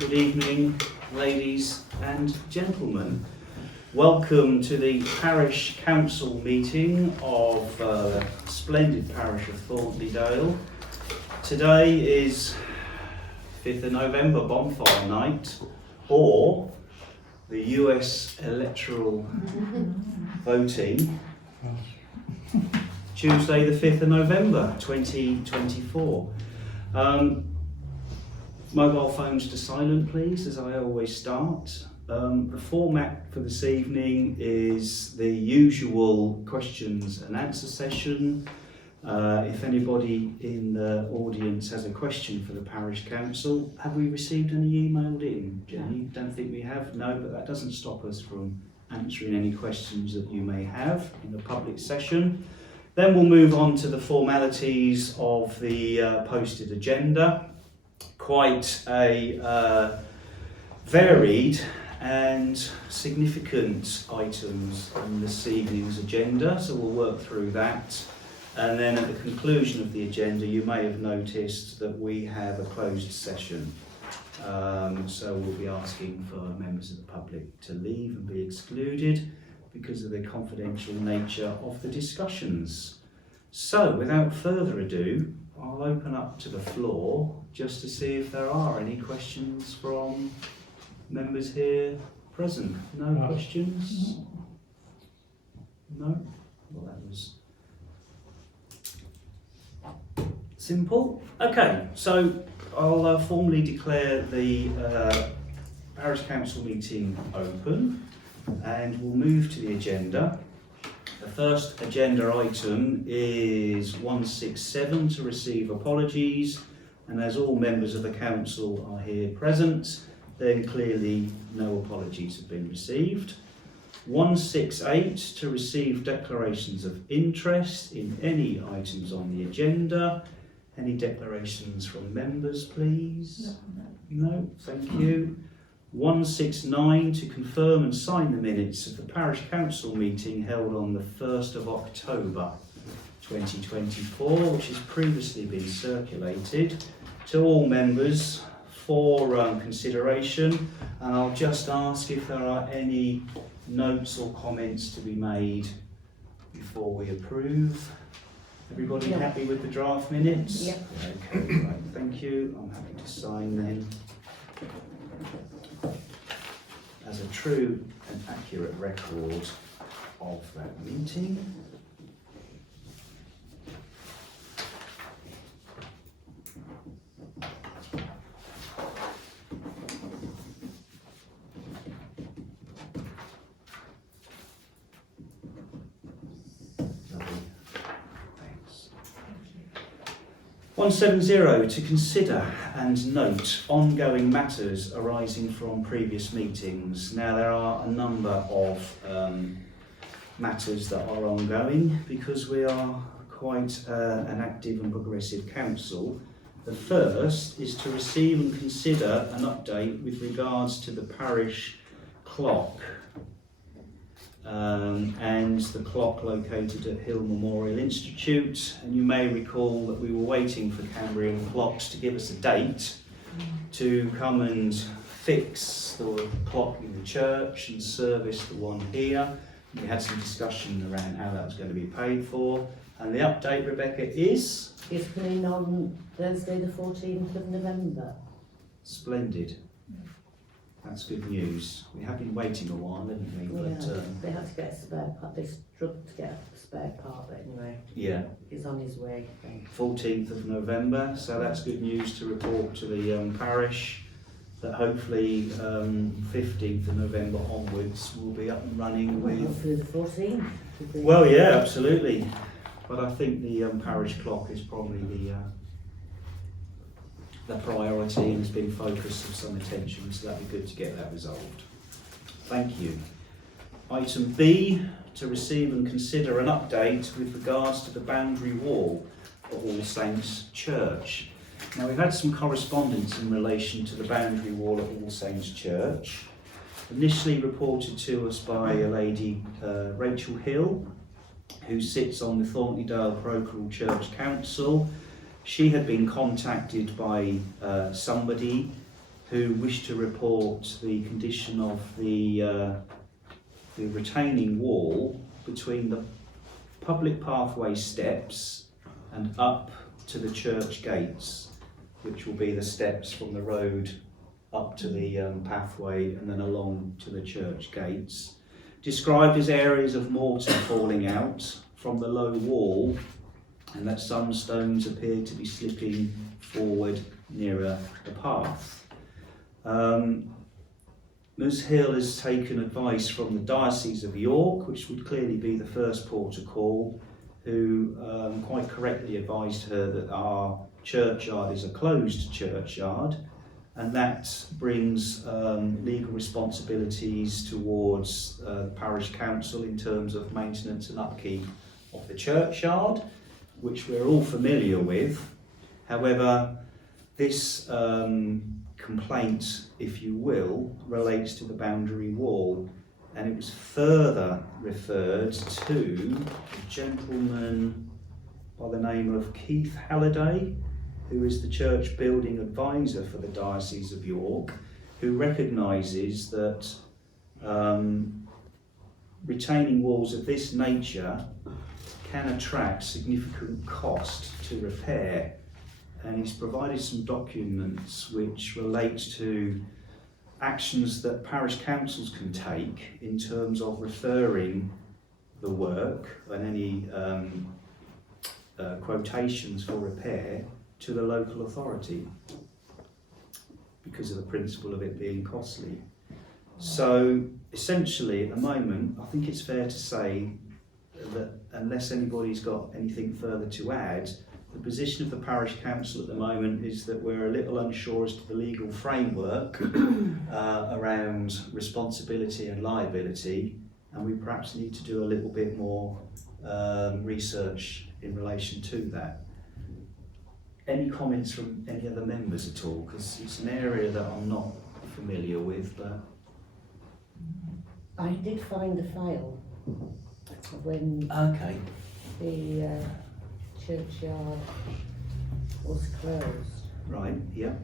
Good evening, ladies and gentlemen. Welcome to the Parish Council meeting of the splendid parish of Thornton Le Dale. Today is 5th of November, bonfire night, or the US electoral voting, Tuesday the 5th of November 2024. Mobile phones to silent, please, as I always start. The format for this evening is the usual questions and answer session. If anybody in the audience has a question for the Parish Council, have we received any emailed in, Jenny? Don't think we have, no, but that doesn't stop us from answering any questions that you may have in the public session. Then we'll move on to the formalities of the posted agenda. Quite a varied and significant items on this evening's agenda, so we'll work through that. And then at the conclusion of the agenda, you may have noticed that we have a closed session. So we'll be asking for members of the public to leave and be excluded because of the confidential nature of the discussions. So without further ado, I'll open up to the floor just to see if there are any questions from members here present. No questions? No? Well, that was simple. Okay, so I'll formally declare the Parish Council meeting open, and we'll move to the agenda. The first agenda item is 167, to receive apologies, and as all members of the council are here present, then clearly no apologies have been received. 168, to receive declarations of interest in any items on the agenda. Any declarations from members, please? No, thank you. 169, to confirm and sign the minutes of the Parish Council meeting held on the 1st of October 2024, which has previously been circulated to all members for consideration. And I'll just ask if there are any notes or comments to be made before we approve. Everybody happy with the draft minutes? Yeah. Okay, right, thank you. I'm happy to sign then. As a true and accurate record of that meeting. Lovely. Thanks. 170, to consider and note ongoing matters arising from previous meetings. Now there are a number of matters that are ongoing because we are quite an active and progressive council. The first is to receive and consider an update with regards to the parish clock and the clock located at Hill Memorial Institute. And you may recall that we were waiting for Cambrian Clocks to give us a date to come and fix the clock in the church and service the one here. We had some discussion around how that was going to be paid for. And the update, Rebecca, is? It's coming on Thursday the 14th of November. Splendid. That's good news. We have been waiting a while, haven't we? But, they had to get a spare part. They struggled to get a spare part, but anyway. Yeah. He's on his way. 14th of November, so that's good news to report to the parish, that hopefully 15th of November onwards we'll be up and running with... Through the 14th. Well, yeah, absolutely. But I think the parish clock is probably the priority and has been focus of some attention, so that'd be good to get that resolved. Thank you. Item B, to receive and consider an update with regards to the boundary wall of All Saints Church. Now we've had some correspondence in relation to the boundary wall at All Saints Church, initially reported to us by a lady, Rachel Hill, who sits on the Thornton Le Dale Parochial Church Council. She had been contacted by somebody who wish to report the condition of the retaining wall between the public pathway steps and up to the church gates, which will be the steps from the road up to the pathway and then along to the church gates. Described as areas of mortar falling out from the low wall, and that some stones appear to be slipping forward nearer the path. Ms Hill has taken advice from the Diocese of York, which would clearly be the first port of call, who quite correctly advised her that our churchyard is a closed churchyard, and that brings legal responsibilities towards the parish council in terms of maintenance and upkeep of the churchyard, which we're all familiar with. However, this complaint, if you will, relates to the boundary wall, and it was further referred to a gentleman by the name of Keith Halliday, who is the church building advisor for the Diocese of York, who recognises that retaining walls of this nature can attract significant cost to repair, and he's provided some documents which relate to actions that parish councils can take in terms of referring the work and any quotations for repair to the local authority because of the principle of it being costly. So essentially at the moment, I think it's fair to say that unless anybody's got anything further to add, the position of the parish council at the moment is that we're a little unsure as to the legal framework around responsibility and liability, and we perhaps need to do a little bit more research in relation to that. Any comments from any other members at all? Because it's an area that I'm not familiar with, but... I did find the file when Okay. the churchyard was closed. Right, yeah.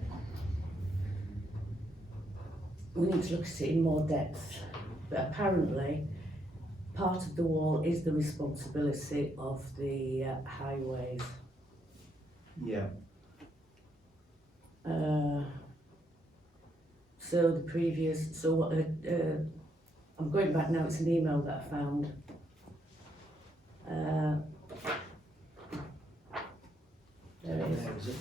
We need to look at it in more depth, but apparently part of the wall is the responsibility of the highways. Yeah. So the previous, I'm going back now, it's an email that I found. There it is. There is it.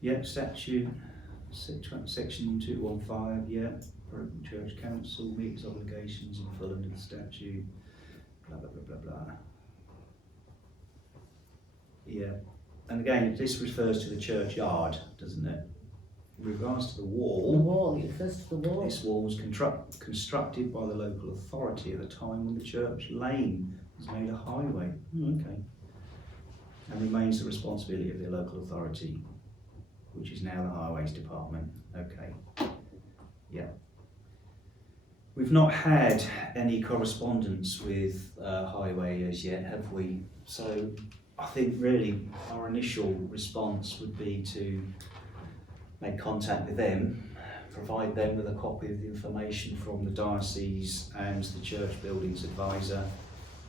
Yeah, statute, section 215, yeah, Broken Church Council meets obligations in full under the statute, blah, blah, blah, blah, blah. Yeah, and again, this refers to the churchyard, doesn't it? In regards to the The wall, wall, it refers to the wall. this wall was constructed by the local authority at the time when the church lane was made a highway. Okay. And remains the responsibility of the local authority, which is now the Highways Department. Okay. Yeah. We've not had any correspondence with Highway as yet, have we? So I think really our initial response would be to make contact with them, provide them with a copy of the information from the diocese and the church buildings advisor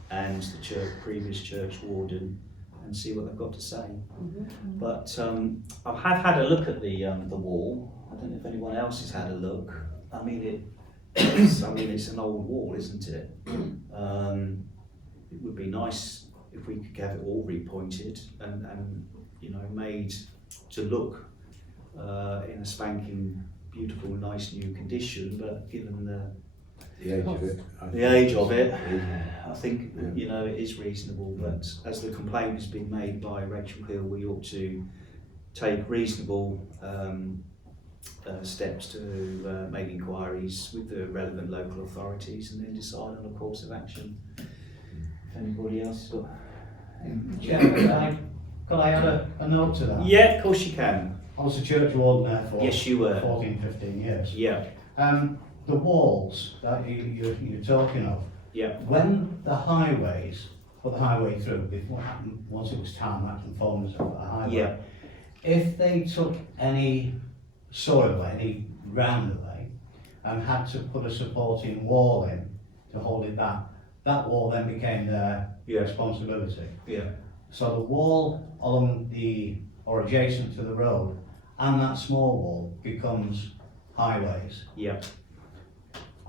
and the previous church warden, and see what they've got to say. Mm-hmm. But I have had a look at the wall. I don't know if anyone else has had a look. I mean, it's an old wall, isn't it? It would be nice if we could have it all repointed and made to look in a spanking, beautiful, nice new condition. But given the age of it, I think it is reasonable. But as the complaint has been made by Rachel Hill, we ought to take reasonable steps to make inquiries with the relevant local authorities and then decide on a course of action. If anybody else has got... Can I add a note to that? Yeah, of course you can. I was a church warden there for Yes, you were. 14, 15 years. Yeah. The walls that you're talking of, Yeah. When the highways, put the highway through, before, once it was tarmac and formed as a highway, Yeah. if they took any soil, any ground away, and had to put a supporting wall in to hold it back, that wall then became their responsibility. Yeah. So the wall along or adjacent to the road and that small wall becomes highways. Yeah.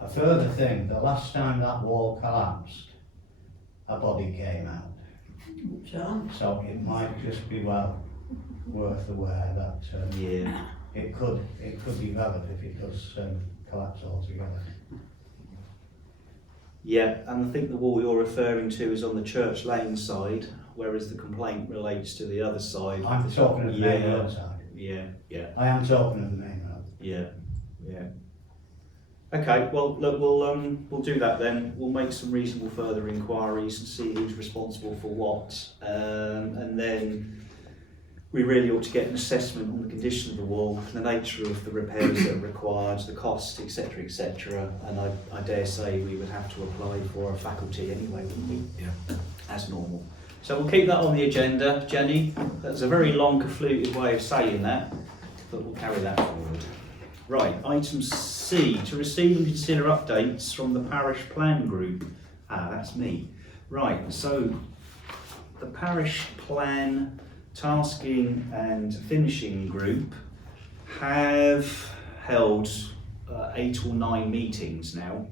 A further thing, the last time that wall collapsed, a body came out. So it might just be worth aware that Yeah. it could develop if it does collapse altogether. Yeah, and I think the wall you're referring to is on the Church Lane side, whereas the complaint relates to the other side. I'm talking of the main road side. Yeah, yeah, I am talking of the main road. yeah, yeah. Okay, well look, we'll do that then. We'll make some reasonable further inquiries and see who's responsible for what, and then we really ought to get an assessment on the condition of the wall, the nature of the repairs that are required, the cost, etc., etc. And I dare say we would have to apply for a faculty anyway, wouldn't we? Yeah. As normal. So we'll keep that on the agenda, Jenny. That's a very long, confluted way of saying that, but we'll carry that forward. Right, item C, to receive and consider updates from the Parish Plan Group. That's me. Right, so the Parish Plan Tasking and Finishing Group have held 8 or 9 meetings now.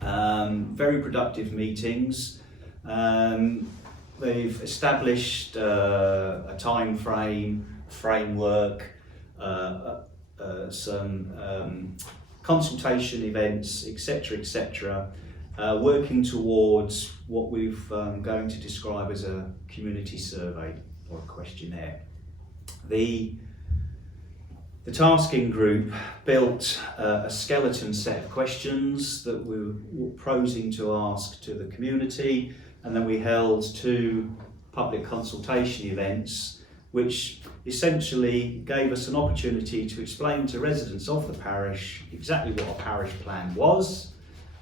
Very productive meetings. They've established a time framework, some consultation events, etc., etc., working towards what we've going to describe as a community survey or a questionnaire. The tasking group built a skeleton set of questions that we were proposing to ask to the community, and then we held 2 public consultation events which essentially gave us an opportunity to explain to residents of the parish exactly what a parish plan was,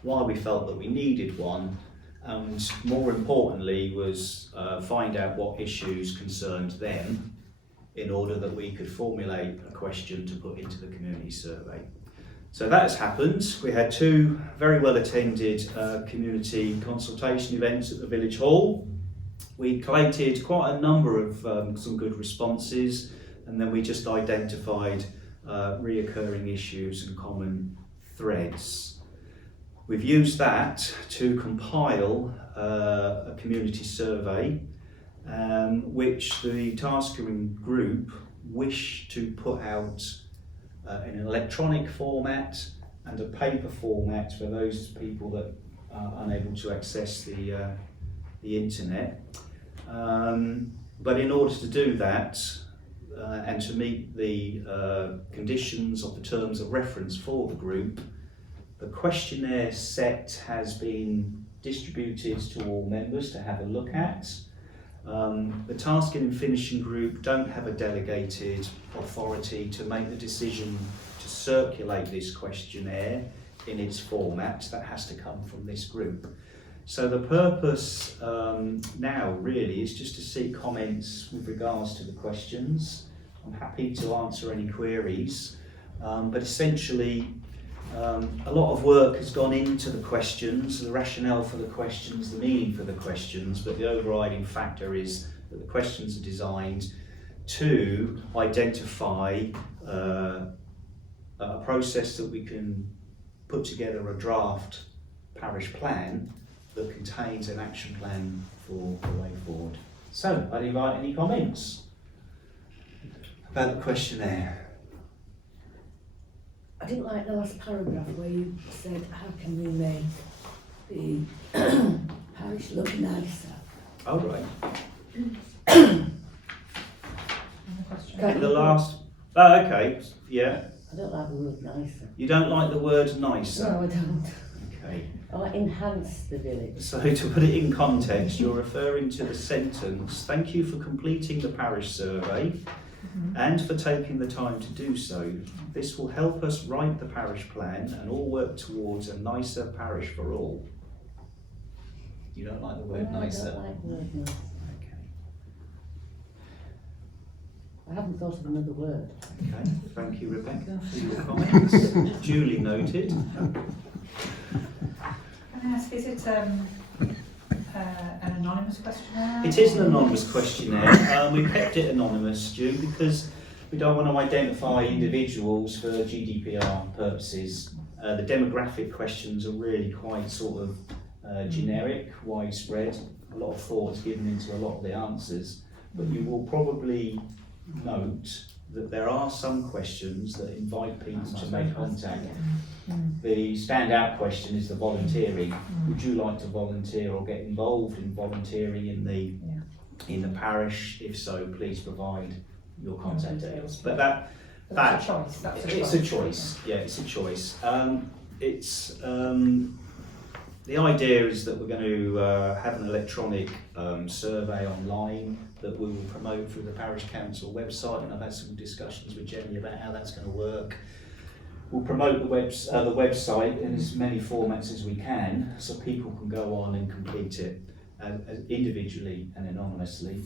why we felt that we needed one, and more importantly was find out what issues concerned them in order that we could formulate a question to put into the community survey. So that has happened. We had 2 very well attended community consultation events at the village hall. We collated quite a number of some good responses, and then we just identified reoccurring issues and common threads. We've used that to compile a community survey which the tasking group wish to put out in an electronic format and a paper format for those people that are unable to access the internet. But in order to do that and to meet the conditions of the terms of reference for the group, the questionnaire set has been distributed to all members to have a look at. The tasking and finishing group don't have a delegated authority to make the decision to circulate this questionnaire in its format. That has to come from this group. So the purpose now really is just to see comments with regards to the questions. I'm happy to answer any queries, but essentially a lot of work has gone into the questions, the rationale for the questions, the meaning for the questions, but the overriding factor is that the questions are designed to identify a process that we can put together a draft parish plan that contains an action plan for the way forward. So, I'd invite any comments about the questionnaire. I didn't like the last paragraph where you said, how can we make the parish look nicer? Oh, right. Can't The you- last, oh, okay, yeah. I don't like the word nicer. You don't like the word nicer? No, I don't. Okay. I like enhance the village. So to put it in context, you're referring to the sentence, "Thank you for completing the parish survey and for taking the time to do so. This will help us write the parish plan and all work towards a nicer parish for all." You don't like the word No, I nicer? don't like the word nice. Okay. I haven't thought of another word. Okay, thank you, Rebecca, for your comments. Duly noted. Can I ask, is it an anonymous questionnaire? It is an anonymous questionnaire. We kept it anonymous, Stu, because we don't want to identify individuals for GDPR purposes. The demographic questions are really quite sort of generic, widespread. A lot of thought given into a lot of the answers, but you will probably note that there are some questions that invite people to make contact. The standout question is the volunteering. Would you like to volunteer or get involved in volunteering in the parish? If so, please provide your contact details. But That's a choice. That's it's a choice. Yeah, it's a choice. The idea is that we're going to have an electronic survey online that we will promote through the Parish Council website, and I've had some discussions with Jenny about how that's going to work. We'll promote the website in as many formats as we can, so people can go on and complete it individually and anonymously.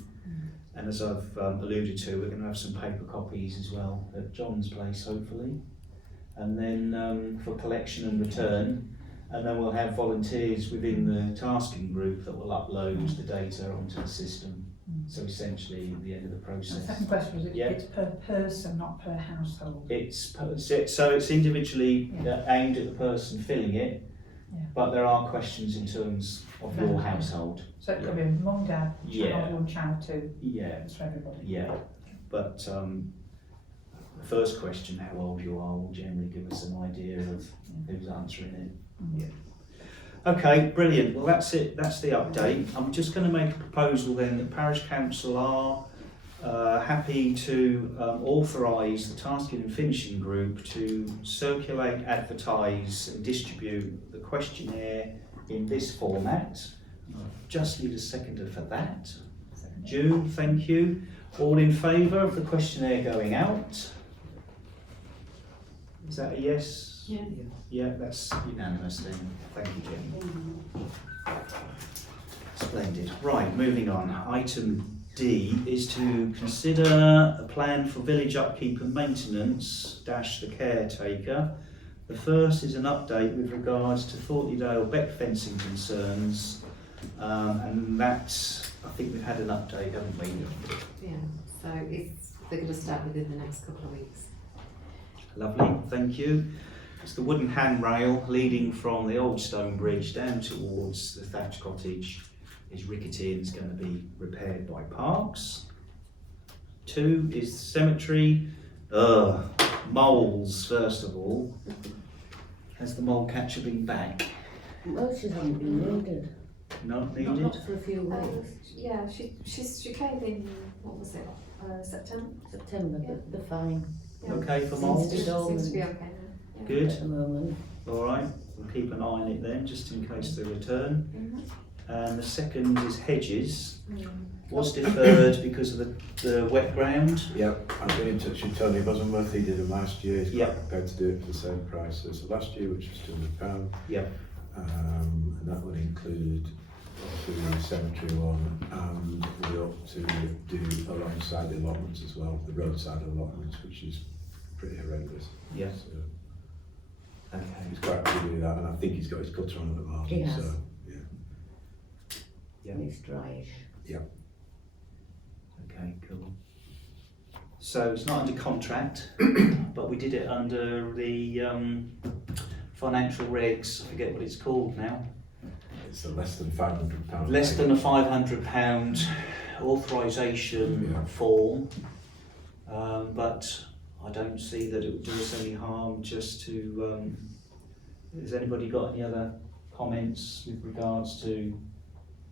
And as I've alluded to, we're going to have some paper copies as well at John's place, hopefully. And then for collection and return. And then we'll have volunteers within the tasking group that will upload the data onto the system. So essentially, at the end of the The process. second question was, Yeah. it's per person, not per household. So it's individually aimed at the person filling it, Yeah. but there are questions in terms of your household. So it could be mum, dad, Yeah. child one, child two. Yeah, It's for everybody. yeah. But the first question, how old you are, will generally give us an idea of who's answering it. Yeah. Okay, brilliant. Well, that's it. That's the update. I'm just going to make a proposal then that Parish Council are happy to authorise the Tasking and Finishing Group to circulate, advertise and distribute the questionnaire in this format. I just need a seconder for that. June, thank you. All in favour of the questionnaire going out? Is that a yes? Yeah. Yeah, that's unanimous then. Thank you, Jenny. Splendid. Right, moving on. Item D is to consider a plan for village upkeep and maintenance - the caretaker. The first is an update with regards to Thornton Le Dale Beck fencing concerns, and that's, I think we've had an update, haven't we? Yeah, so they're going to start within the next couple of weeks. Lovely, thank you. It's the wooden handrail leading from the old stone bridge down towards the thatched cottage is rickety and is going to be repaired by Parks. 2 is the cemetery. Moles, first of all. Has the mole catcher been back? Well, she hasn't been needed. Not Not needed? for a few weeks. Yeah, she came in, what was it, September? September, but they're fine Yeah. Okay for Seems moles? to be Seems to be okay now. Yeah. Good. at the moment. All right, we'll keep an eye on it then, just in case they return. Mhm. And the second is hedges. Mm. Was deferred because of the wet ground. Yep, I've been in touch with Tony Bosworth, he did them last year, he's Yep. quite prepared to do it for the same price as last year, which was £200. Yep. And that would include the cemetery one, and we ought to do alongside the allotments as well, the roadside allotments, which is pretty horrendous. Yeah. So Okay. he's quite happy with that, and I think he's got his cutter on at the moment, He has. so, yeah. Yeah. And it's dryish. Okay, cool. So it's not under contract, but we did it under the financial regs. I forget what it's called now. It's a less than £500. Less than a £500 authorisation Yeah. form, but I don't see that it would do us any harm just to. Has anybody got any other comments with regards to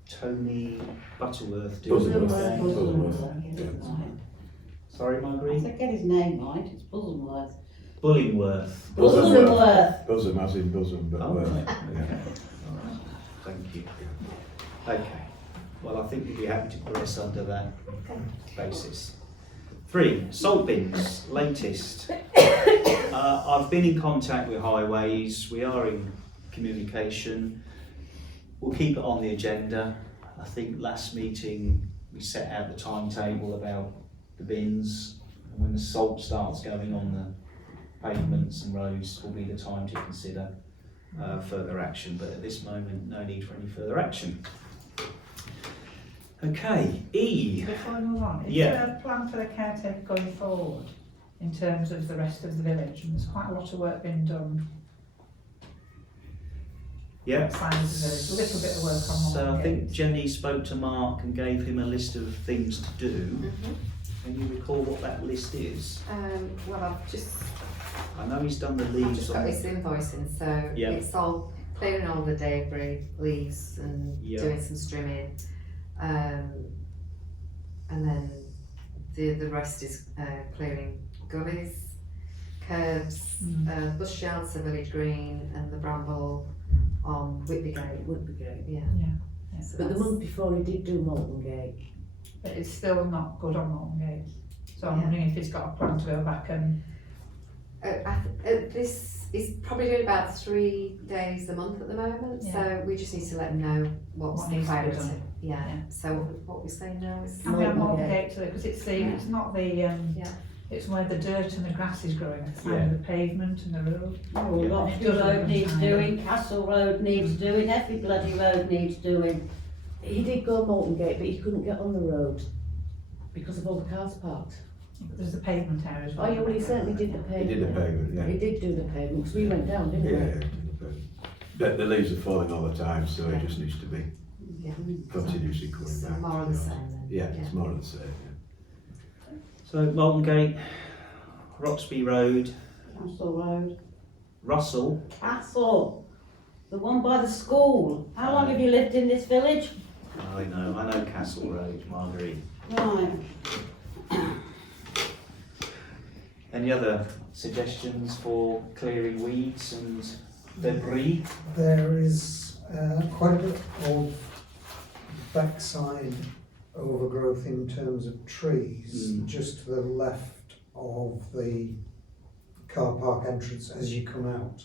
Tony Butterworth doing Butterworth. that? Butterworth. Sorry, I Marguerite? said get his name right, it's Bullsworth. Bullingworth. Bullsworth. Bosom, as in bosom, but Oh, worth. right. Yeah. Okay. All right. Thank you. Okay. Well, I think we'd be happy to progress under that basis. 3, salt bins, latest. I've been in contact with Highways, we are in communication. we'll keep it on the agenda. I think last meeting we set out the timetable about the bins, and when the salt starts going on the pavements and roads will be the time to consider further action, but at this moment no need for any further action. Okay, E. Before I move on, is there a plan for the caretaker going forward in terms of the rest of the village? And there's quite a lot of work being done Yeah. outside of the village, a little bit of work on So I Morton think Gate. Jenny spoke to Mark and gave him a list of things to do. Can you recall what that list is? Well, I've just I know he's done the I've leaves just got on. his invoicing, so Yeah. it's all clearing all the debris, leaves and Yeah. doing some strimming. And then the rest is clearing gullies, curbs, bus shelter, village green and the bramble on Whitby Gate. Would be great. Yeah. Yeah, So But the that's- month before he did do Molten Gate. but it's still not good on Morton Gate. So I'm Yeah. wondering if he's got a plan to go back and This is probably doing about 3 days a month at the moment, Yeah. so we just need to let him know what's What the needs to be priority. done. Yeah. Yeah. So what we're saying now is can we have Morton Morton Gate. Gate to because it's the Yeah. it's not the Yeah. it's where the dirt and the grass is growing at the side Yeah. of the pavement and the road. Oh, Yeah. Lofty Road needs doing, Castle Road needs doing, every bloody road needs doing. He did go Molten Gate, but he couldn't get on the road because of all the cars parked. There's the pavement area as well. Oh, yeah, well, he certainly did the He pavement. did the pavement, yeah. He did do the pavement, because we went down, didn't we? Yeah, the leaves are falling all the time, so it just needs to be Yeah. continuously coming So back. more of the same then. Yeah, it's more of the same, yeah. So Molten Gate, Roxby Road, Castle Road. Russell. Castle, the one by the school. How long have you lived in this village? I know Castle Road, Marguerite. Right. Any other suggestions for clearing weeds and debris? There is quite a bit of backside overgrowth in terms of trees, just to the left of the car park entrance as you come out.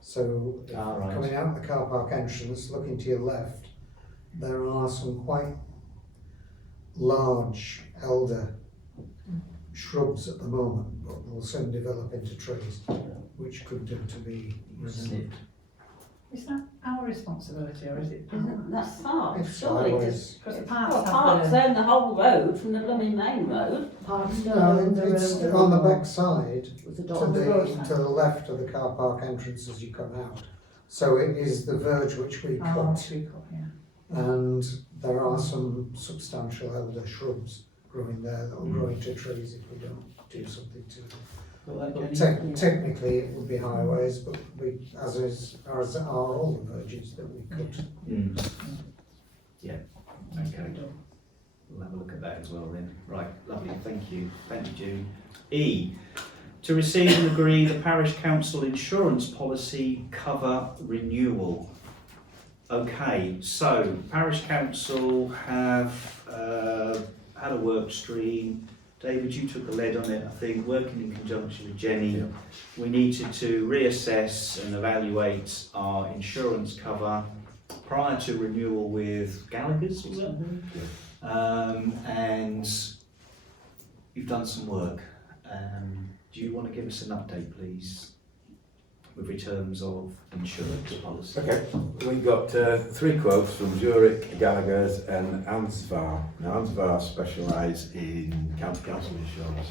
So if Ah, right. coming out the car park entrance, looking to your left, there are some quite large elder shrubs at the moment, but will soon develop into trees, which could do to be removed. Is that our responsibility or is it? Isn't that far? It's Surely, highways. Because the well, parks parks have the, own the whole road from the blooming main road. Parks No, down the it's road. on the back side, With the to dot on the road. the left of the car park entrance as you come out. So it is the verge which we cut, yeah. and there are some substantial elder shrubs growing there that will grow into trees if we don't do something to them. But technically it would be highways, but we, as are all the verges that we cut. Yeah, okay. We'll have a look at that as well then. Right, lovely, thank you, June. E, to receive and agree the parish council insurance policy cover renewal. Okay, so parish council have had a work stream. David, you took a lead on it, I think, working in conjunction with Jenny. Yeah. We needed to reassess and evaluate our insurance cover prior to renewal with Gallagher's, was it? And you've done some work. Do you want to give us an update, please, with returns of insurance policy? Okay, we got 3 quotes from Zurich, Gallagher's and Ansvar. Now Ansvar specialise in county council insurance.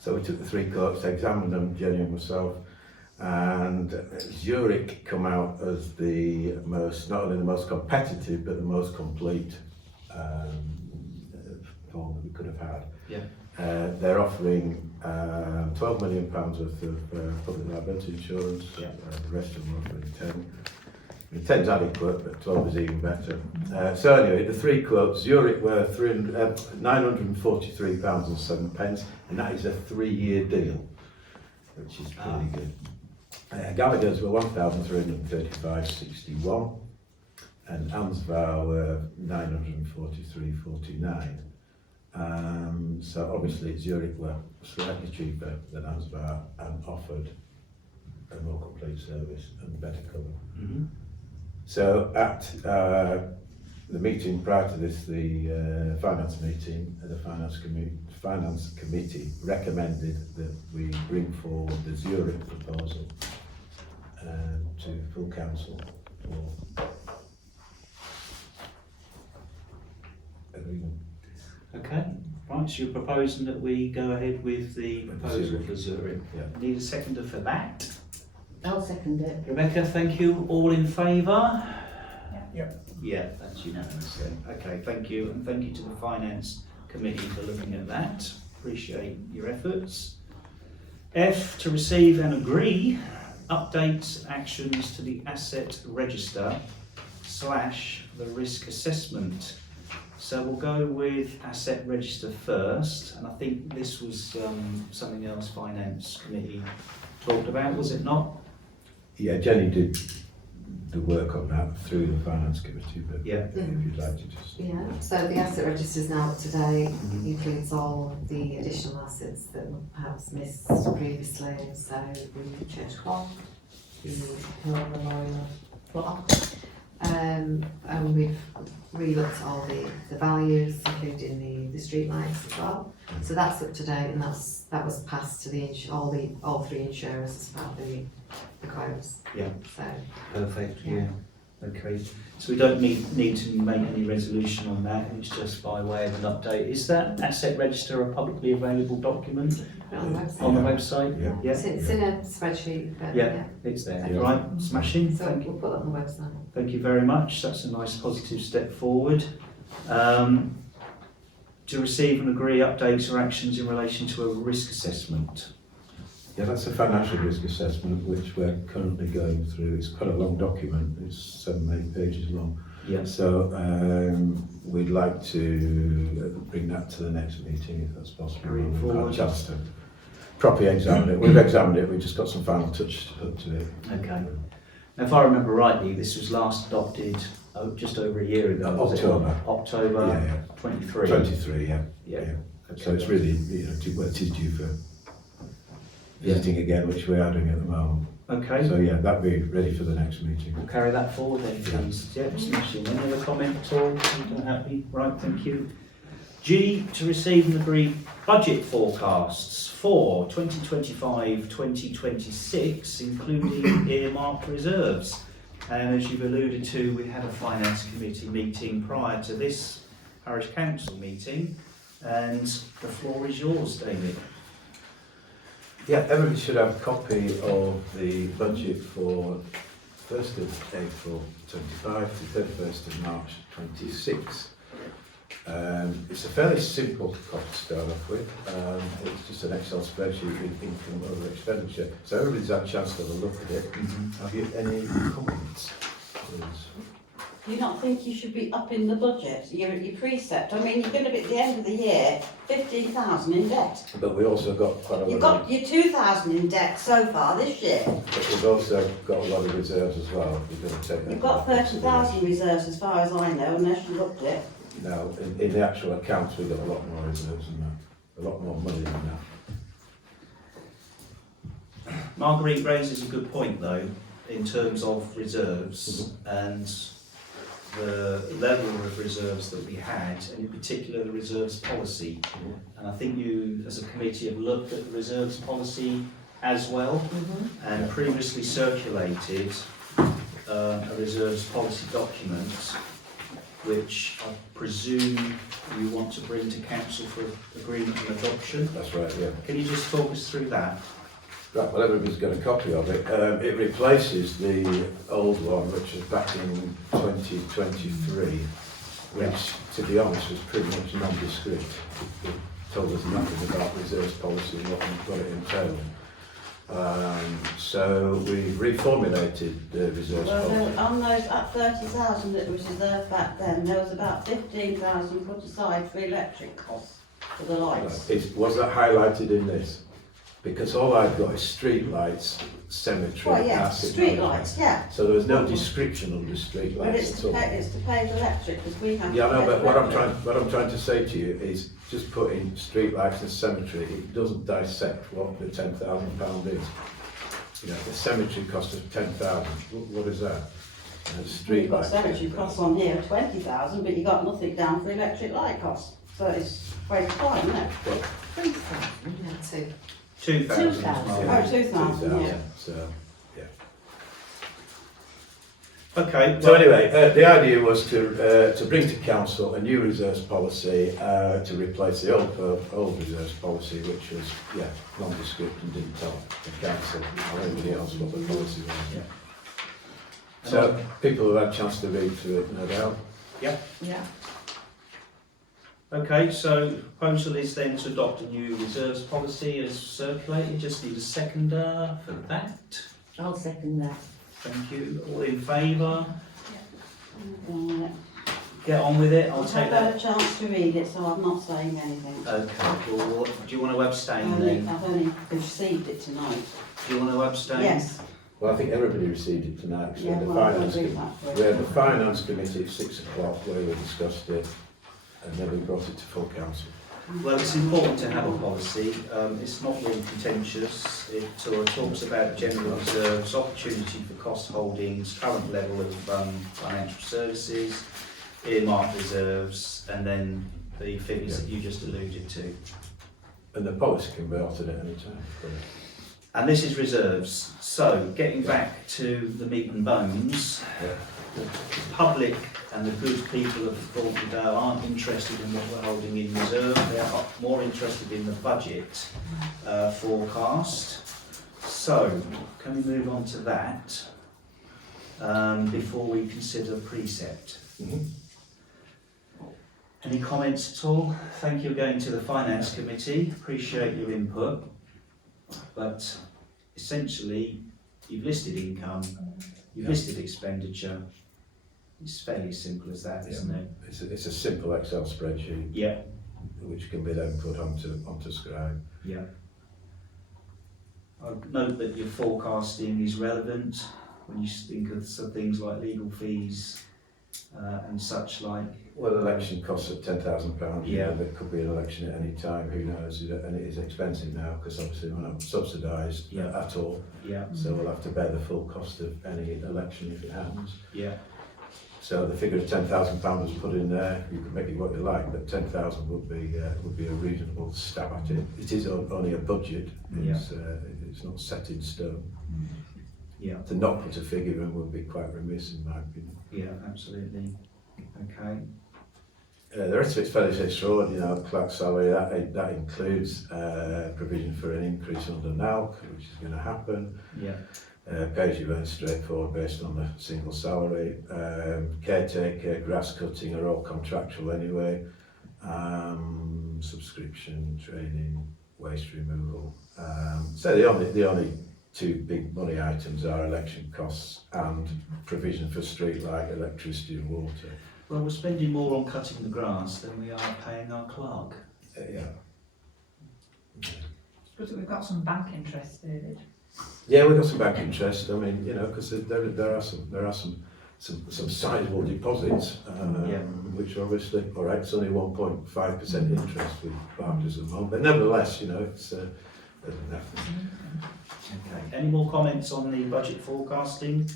So we took the 3 quotes, examined them, Jenny and myself, and Zurich come out as the most, not only the most competitive, but the most complete form that we could have had. Yeah. They're offering £12 million worth of public liability insurance. Yeah. The rest of them are offering 10. I mean, 10's adequate, but 12 is even better. So anyway, the 3 quotes, Zurich were £943.07, and that is a 3-year deal, which is pretty good. Gallagher's were £1,335.61, and Ansvar were £943.49. So obviously Zurich were slightly cheaper than Ansvar and offered a more complete service and better cover. So at the meeting prior to this, the finance meeting, the finance committee recommended that we bring forward the Zurich proposal to full council for agreement. Okay, right, so you're proposing that we go ahead with the proposal for Zurich. Yeah. Need a seconder for that? I'll second it. Rebecca, thank you. All in favour? Yeah. Yeah, that's unanimous then. Okay, thank you, and thank you to the Finance Committee for looking at that. Appreciate your efforts. F, to receive and agree updates, actions to the asset register / the risk assessment. So we'll go with asset register first, and I think this was something else Finance Committee talked about, was it not? Yeah, Jenny did the work on that through the finance committee, but Yeah. if you'd like to just. Yeah, so the asset register is now up to date, includes all the additional assets that were perhaps missed previously, so we church clock, the Hill Memorial plot, and we've re-looked at all the values, including the street lights as well. So that's up to date, and that was passed to all three insurers as part of the quotes. Yeah. So Perfect, yeah. Okay, so we don't need to make any resolution on that, it's just by way of an update. Is that asset register a publicly available document put it on the website. on the website? Yeah. Yeah, It's in a spreadsheet, but Yeah. it's there. Yeah. Right, smashing, So thank you. we'll put it on the website. Thank you very much, that's a nice positive step forward. To receive and agree updates or actions in relation to a risk assessment. Yeah, that's a financial risk assessment which we're currently going through. It's quite a long document, it's 7-8 pages long. Yes. So we'd like to bring that to the next meeting if that's possible. Bring it We've had forward. a chance to properly examine it. We've examined it, we've just got some final touches to put to it. Okay. Now, if I remember rightly, this was last adopted just over a year ago. was it? October. October Yeah, 23. 23, yeah. Yeah. Okay. So it's really, well, it is due for visiting again, which we are doing at the moment. Okay, So yeah, that'll be ready for the next meeting. we'll carry that forward then, please. Yeah, smashing. Any other comment at all? You happy? Right, thank you. G, to receive and agree budget forecasts for 2025-2026, including earmarked reserves. And as you've alluded to, we had a Finance Committee meeting prior to this Parish Council meeting, and the floor is yours, David. Yeah, everybody should have a copy of the budget for 1st of April 25 to 31st of March 26. It's a fairly simple copy to start off with. It's just an Excel spreadsheet with income over expenditure. So everybody's had a chance to have a look at it. Have you any comments, please? Do you not think you should be upping the budget, your precept? I mean, you're going to be at the end of the year, 15,000 in debt. But we also got quite a lot You've of, got your 2,000 in debt so far this year. but we've also got a lot of reserves as well. We're going to take that. You've got into 30,000 reserves as far as I know, unless you looked it. No, in the actual accounts, we've got a lot more reserves than that, a lot more money than that. Marguerite raises a good point though, in terms of reserves and the level of reserves that we had, and in particular the reserves policy. And I think you, as a committee, have looked at the reserves policy as well, and previously circulated a reserves policy document, which I presume you want to bring to council for agreement and adoption. That's right, yeah. Can you just talk us through that? Right, well, everybody's got a copy of it. It replaces the old one, which was back in 2023, which, to be honest, was pretty much nondescript. It told us nothing about reserves policy and what it entailed. So we reformulated the reserves Well, policy. on those, at 30,000 that was reserved back then, there was about 15,000 put aside for electric costs for the lights. Was that highlighted in this? Because all I've got is street lights, cemetery, Well, yeah, asset street management. lights, yeah. So there was no description under street But lights it's at all. to pay the electric, because we have to Yeah, I know, pay but the what I'm electric. trying to say to you is just put in street lights and cemetery. It doesn't dissect what the £10,000 is. You know, the cemetery cost us 10,000. What is that? Street You've got lights, cemetery costs on here, 20,000, but you got nothing down for electric light costs. So it's very fine, isn't it? 3,000, yeah, two. 2,000. 2,000. Oh, 2,000, yeah. So, Okay. so anyway, the idea was to bring to council a new reserves policy to replace the old reserves policy, which was nondescript and didn't tell the council or anybody else what the policy was. Yeah. So people have had a chance to read through it, no doubt. Yeah. Okay, so proposal is then to adopt a new reserves policy as circulated. Just need a seconder for that. I'll second that. Thank you. All in favour? Right. Get on with it. I'll I've take had that. a chance to read it, so I'm not saying anything. Okay. Well, do you want to abstain then? I've only received it tonight. Do you want to abstain? Yes. Well, I think everybody received it tonight, because Yeah, we well, I'll had do that for the finance committee at 6 o'clock where we discussed it, and then we brought it to full council. Well, it's important to have a policy. It's not really contentious. It talks about general reserves, opportunity for cost holdings, current level of financial services, earmarked reserves, and then the figures that you just alluded to. And the policy can be altered at any time. And this is reserves. So, getting back to the meat and bones, the public and the good people of Thornton Le Dale aren't interested in what we're holding in reserve. They are more interested in the budget forecast. So, can we move on to that before we consider precept? Any comments at all? Thank you again to the Finance Committee. Appreciate your input. But essentially, you've listed income, you've listed expenditure. It's fairly simple as that, isn't it? It's a simple Excel spreadsheet. Yeah. Which can be then put onto Scribe. Yeah. I note that your forecasting is relevant when you think of some things like legal fees and such like. Well, election costs at £10,000. Yeah. There could be an election at any time, who knows? And it is expensive now, because obviously we're not subsidised at all. Yeah. So we'll have to bear the full cost of any election if it happens. Yeah. So the figure of £10,000 was put in there. You could make it what you like, but 10,000 would be a reasonable stab at it. It is only a budget. It's not set in stone. Yeah. To not put a figure in would be quite remiss, in my opinion. Yeah, absolutely. Okay. The rest of it's fairly straightforward, clerk salary, that includes provision for an increase under NALC, which is going to happen. Yeah. Pay as you earn, straightforward, based on the single salary. Caretaker, grass cutting are all contractual anyway. Subscription, training, waste removal. So the only two big money items are election costs and provision for street light, electricity and water. Well, we're spending more on cutting the grass than we are paying our clerk. Yeah. But we've got some bank interest, David. Yeah, we've got some bank interest. I mean, because there are some sizable deposits, which obviously, all right, it's only 1.5% interest with Barclays at the moment, but nevertheless, it's Okay. Any more comments on the budget forecasting?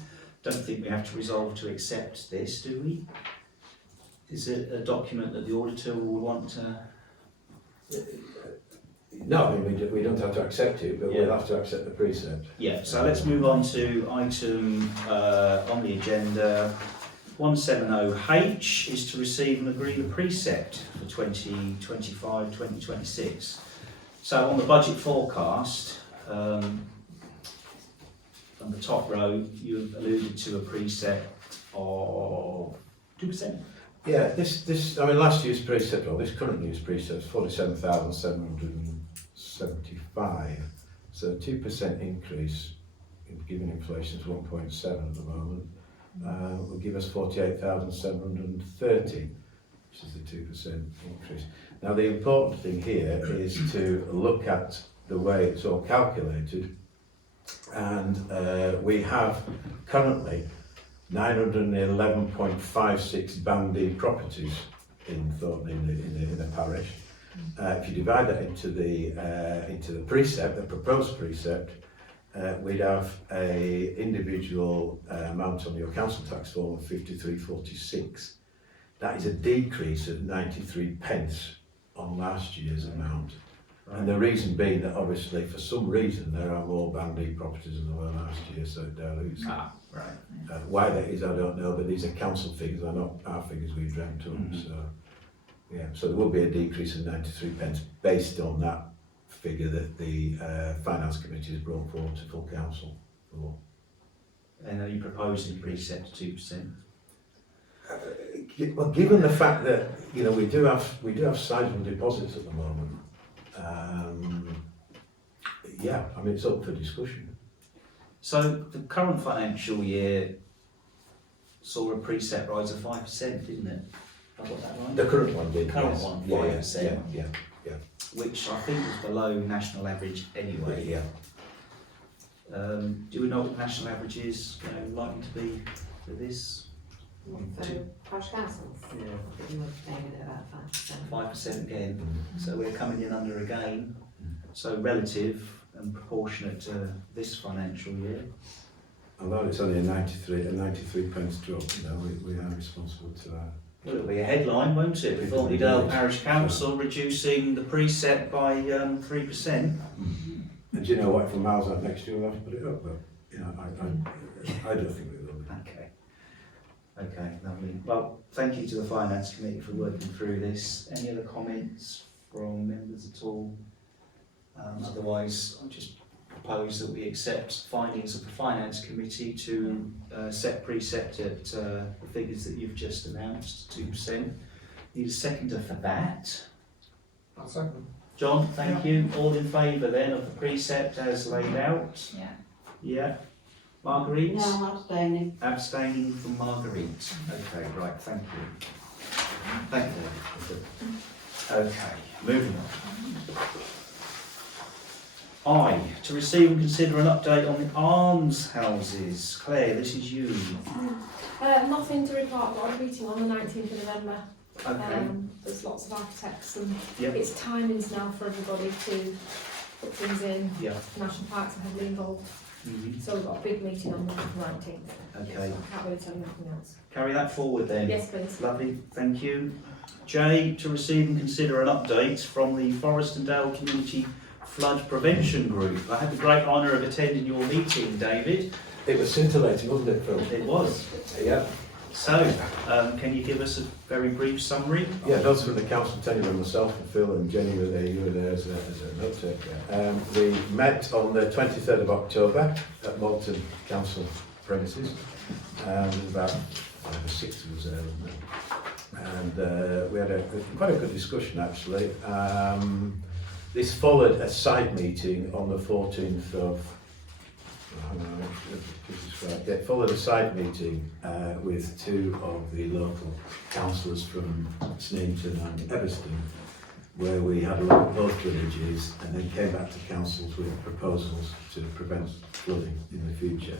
Don't think we have to resolve to accept this, do we? Is it a document that the auditor will want to? No, I mean, we don't have to accept it, but we'll have to accept the precept. Yeah, so let's move on to item on the agenda. 170H is to receive and agree the precept for 2025-2026. So on the budget forecast, on the top row, you've alluded to a precept of 2%. Yeah, this I mean, last year's precept, or this current year's precept is 47,775. So 2% increase, given inflation is 1.7 at the moment, will give us 48,730, which is the 2% increase. Now the important thing here is to look at the way it's all calculated, and we have currently 911.56 Band D properties in Thornton in the parish. If you divide that into the precept, the proposed precept, we'd have a individual amount on your council tax form of 53.46. That is a decrease of 93 pence on last year's amount. And the reason being that obviously for some reason there are more Band E properties than there were last year, so it dilutes. Right. Why that is I don't know, but these are council figures, they're not our figures we dreamt up. So yeah, so there will be a decrease of 93 pence based on that figure that the Finance Committee has brought forward to full council for. And are you proposing precept 2%? Well, given the fact that we do have sizable deposits at the moment, yeah, I mean it's up for discussion. So the current financial year saw a precept rise of 5%, didn't it? Have I got that right? The current one did. The current yes. one, Yeah, 5%. Yeah. Which I think was below national average anyway. Yeah. Do we know what the national average is likely to be for this? For parish councils? Yeah. I think you were aiming at about 5%. 5% again, so we're coming in under again. So relative and proportionate to this financial year. Although it's only a 93 pence drop, we are responsible to that. Well, it'll be a headline, won't it? With Thornton Le Dale Parish Council reducing the precept by 3%. And do you know what? For miles out next year, we'll have to put it up. But I don't think we will. Okay, lovely. Well, thank you to the Finance Committee for working through this. Any other comments from members at all? Otherwise, I'll just propose that we accept findings of the Finance Committee to set precept at the figures that you've just announced, 2%. Need a seconder for that. I'll second. John, thank you. All in favour then of the precept as laid out? Yeah. Yeah. Marguerite? No, I'm abstaining. Abstaining from Marguerite. Okay, right, thank you. Thank you. Okay, moving on. To receive and consider an update on the almshouses. Claire, this is you. Nothing to report, but I'm meeting on the 19th of November. Okay. There's lots of architects and Yep. it's timings now for everybody to put things in. Yeah. National Parks are heavily involved. Mhm. So we've got a big meeting on the 19th. Okay. So I can't really tell you anything else. Carry that forward then. Yes, please. Lovely, thank you. Jay, to receive and consider an update from the Forest and Dale Community Flood Prevention Group. I had the great honour of attending your meeting, David. It was scintillating, wasn't it, Phil? It was. Yeah. So, can you give us a very brief summary? Yeah, those from the council tenure and myself and Phil and Jenny were there, you were there as a note taker. We met on the 23rd of October at Malton Council premises. There was about 5 or 6 of us there, wasn't there? And we had quite a good discussion actually. This followed a side meeting on the 14th of it followed a side meeting with 2 of the local councillors from Sneinton and Everston, where we had a look at both villages and then came back to councils with proposals to prevent flooding in the future.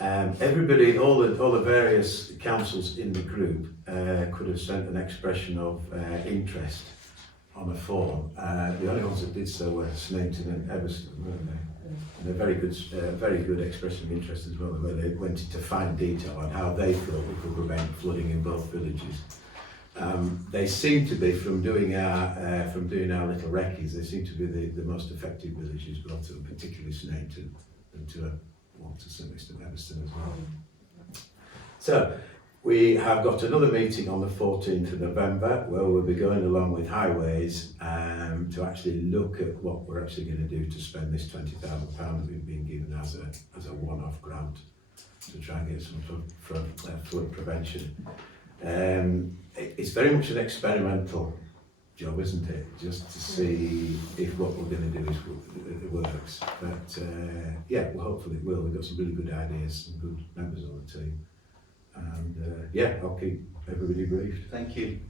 Everybody, all the various councils in the group could have sent an expression of interest on a form. The only ones that did so were Sneinton and Everston, weren't they? And a very good expression of interest as well, where they went into fine detail on how they thought we could prevent flooding in both villages. They seem to be, from doing our little recce's, they seem to be the most effective villages, both of them, particularly Sneinton, and to some extent Everston as well. So we have got another meeting on the 14th of November where we'll be going along with Highways to actually look at what we're actually going to do to spend this £20,000 that we've been given as a one-off grant to try and get some flood prevention. It's very much an experimental job, isn't it? Just to see if what we're going to do works. But yeah, well, hopefully it will. We've got some really good ideas, some good members on the team. And yeah, I'll keep everybody briefed. Thank you.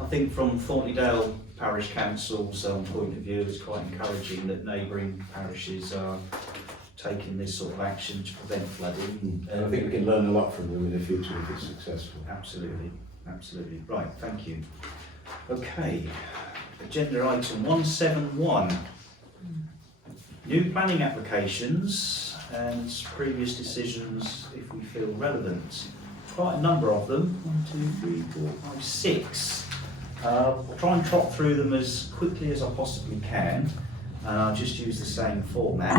I think from Thornton Le Dale Parish Council's point of view, it's quite encouraging that neighbouring parishes are taking this sort of action to prevent flooding. And I think we can learn a lot from them in the future if it's successful. Absolutely, absolutely. Right, thank you. Okay, agenda item 171. New planning applications and previous decisions if we feel relevant. Quite a number of them, 1, 2, 3, 4, 5, 6. I'll try and trot through them as quickly as I possibly can. I'll just use the same format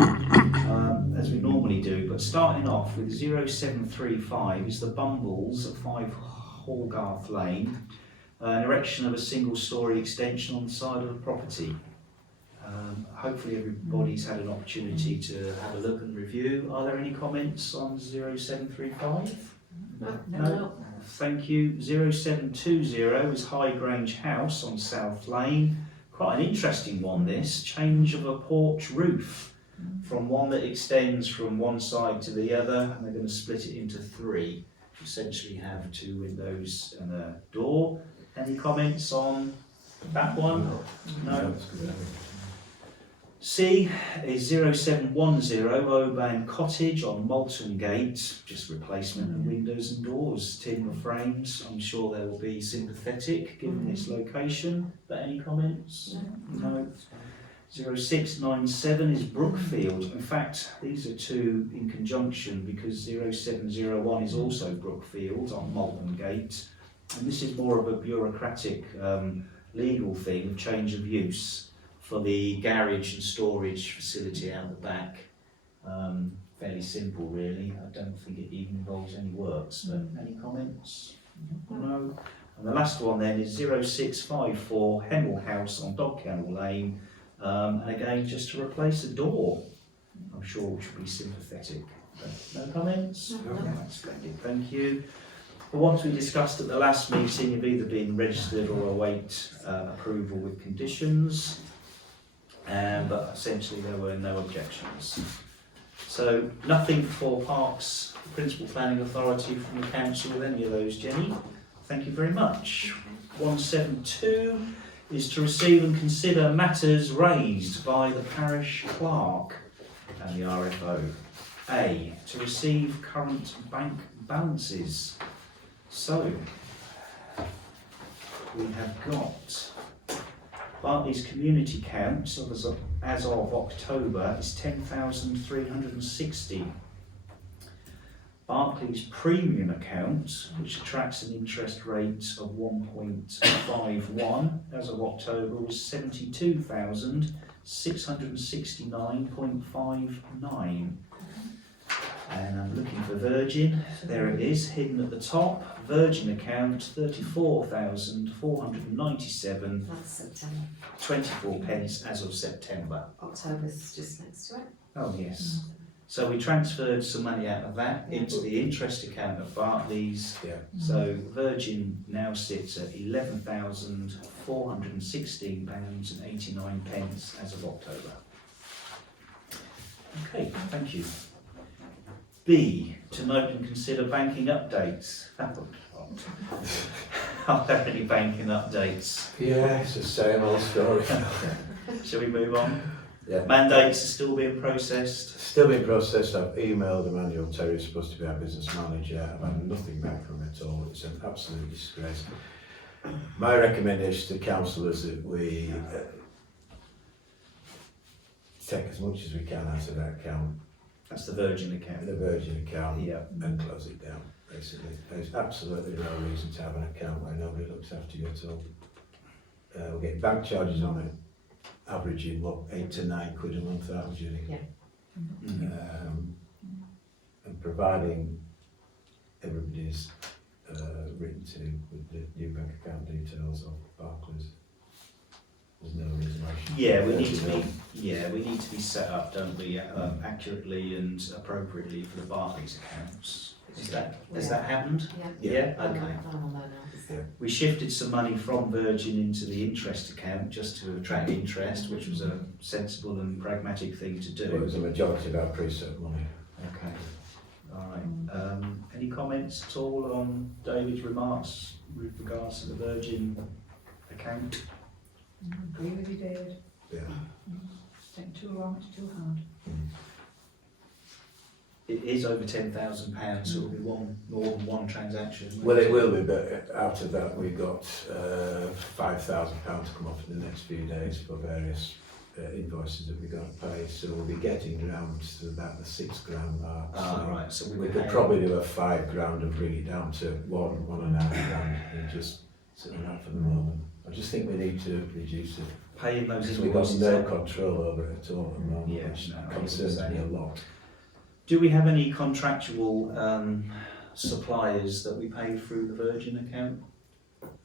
as we normally do, but starting off with 0735 is the Bumbles at 5 Hallgarth Lane, an erection of a single-storey extension on the side of the property. Hopefully everybody's had an opportunity to have a look and review. Are there any comments on 0735? No. Thank you. 0720 is High Grange House on South Lane. Quite an interesting one this, change of a porch roof from one that extends from one side to the other, and they're going to split it into 3. Essentially have 2 windows and a door. Any comments on that one? No. C is 0710 Oban Cottage on Malton Gate, just replacement of windows and doors, timber frames. I'm sure they will be sympathetic given its location, but any comments? No. 0697 is Brookfield. In fact, these are 2 in conjunction because 0701 is also Brookfield on Malton Gate. And this is more of a bureaucratic legal thing, change of use for the garage and storage facility out the back. Fairly simple really. I don't think it even involves any works, but any comments? No. And the last one then is 0654 Hemel House on Dog Kennel Lane. And again, just to replace a door, I'm sure which will be sympathetic. But no comments? No. That's splendid, thank you. The ones we discussed at the last meeting have either been registered or await approval with conditions, but essentially there were no objections. So nothing for Parks Principal Planning Authority from the council with any of those, Jenny. Thank you very much. 172 is to receive and consider matters raised by the parish clerk and the RFO. A, to receive current bank balances. So, we have got Bartley's community count as of October is 10,360. Barclays premium account, which attracts an interest rate of 1.51 as of October, was 72,669.59. And I'm looking for Virgin. There it is, hidden at the top. Virgin account 34,497. That's September. 24 pence as of September. October's just next to it. Oh yes. So we transferred some money out of that into the interest account of Barclays. Yeah. So Virgin now sits at £11,416.89 as of October. Okay, thank you. B, to note and consider banking updates. Are there any banking updates? Yeah, it's the same old story. Shall we move on? Yeah. Mandates are still being processed. Still being processed. I've emailed Emmanuel Terry, who's supposed to be our business manager. I've had nothing back from him at all. It's an absolute disgrace. My recommendation to council is that we take as much as we can out of that account, That's the Virgin account. the Virgin account, Yeah. and close it down, basically. There's absolutely no reason to have an account where nobody looks after you at all. We'll get bank charges on it, averaging, what, 8 to 9 quid a month, that was Jenny. Yeah. And providing everybody's written to with the new bank account details of Barclays. There's no reason why. We need to be set up, don't we, accurately and appropriately for the Barclays accounts. Has that happened? Yeah. Yeah. Okay. I'm on there now. We shifted some money from Virgin into the interest account just to attract interest, which was a sensible and pragmatic thing to Well, it was do. a majority of our preset money. Okay. All right. Any comments at all on David's remarks with regards to the Virgin account? Agree with you, David. Yeah. It's taking too long, it's too hard. It is over £10,000, so it will be more than one transaction. Well, it will be, but out of that we got £5,000 to come off in the next few days for various invoices that we've got to pay, so we'll be getting round to about the £6,000 mark. Ah, So right, so we could probably do a £5,000 and bring it down to £1,500 and just sit on that for the moment. I just think we need to reduce it. Paying those Because we've got invoices no out. control over it at all at the moment, Yeah, which no, I concerns me a understand. lot. Do we have any contractual suppliers that we pay through the Virgin account?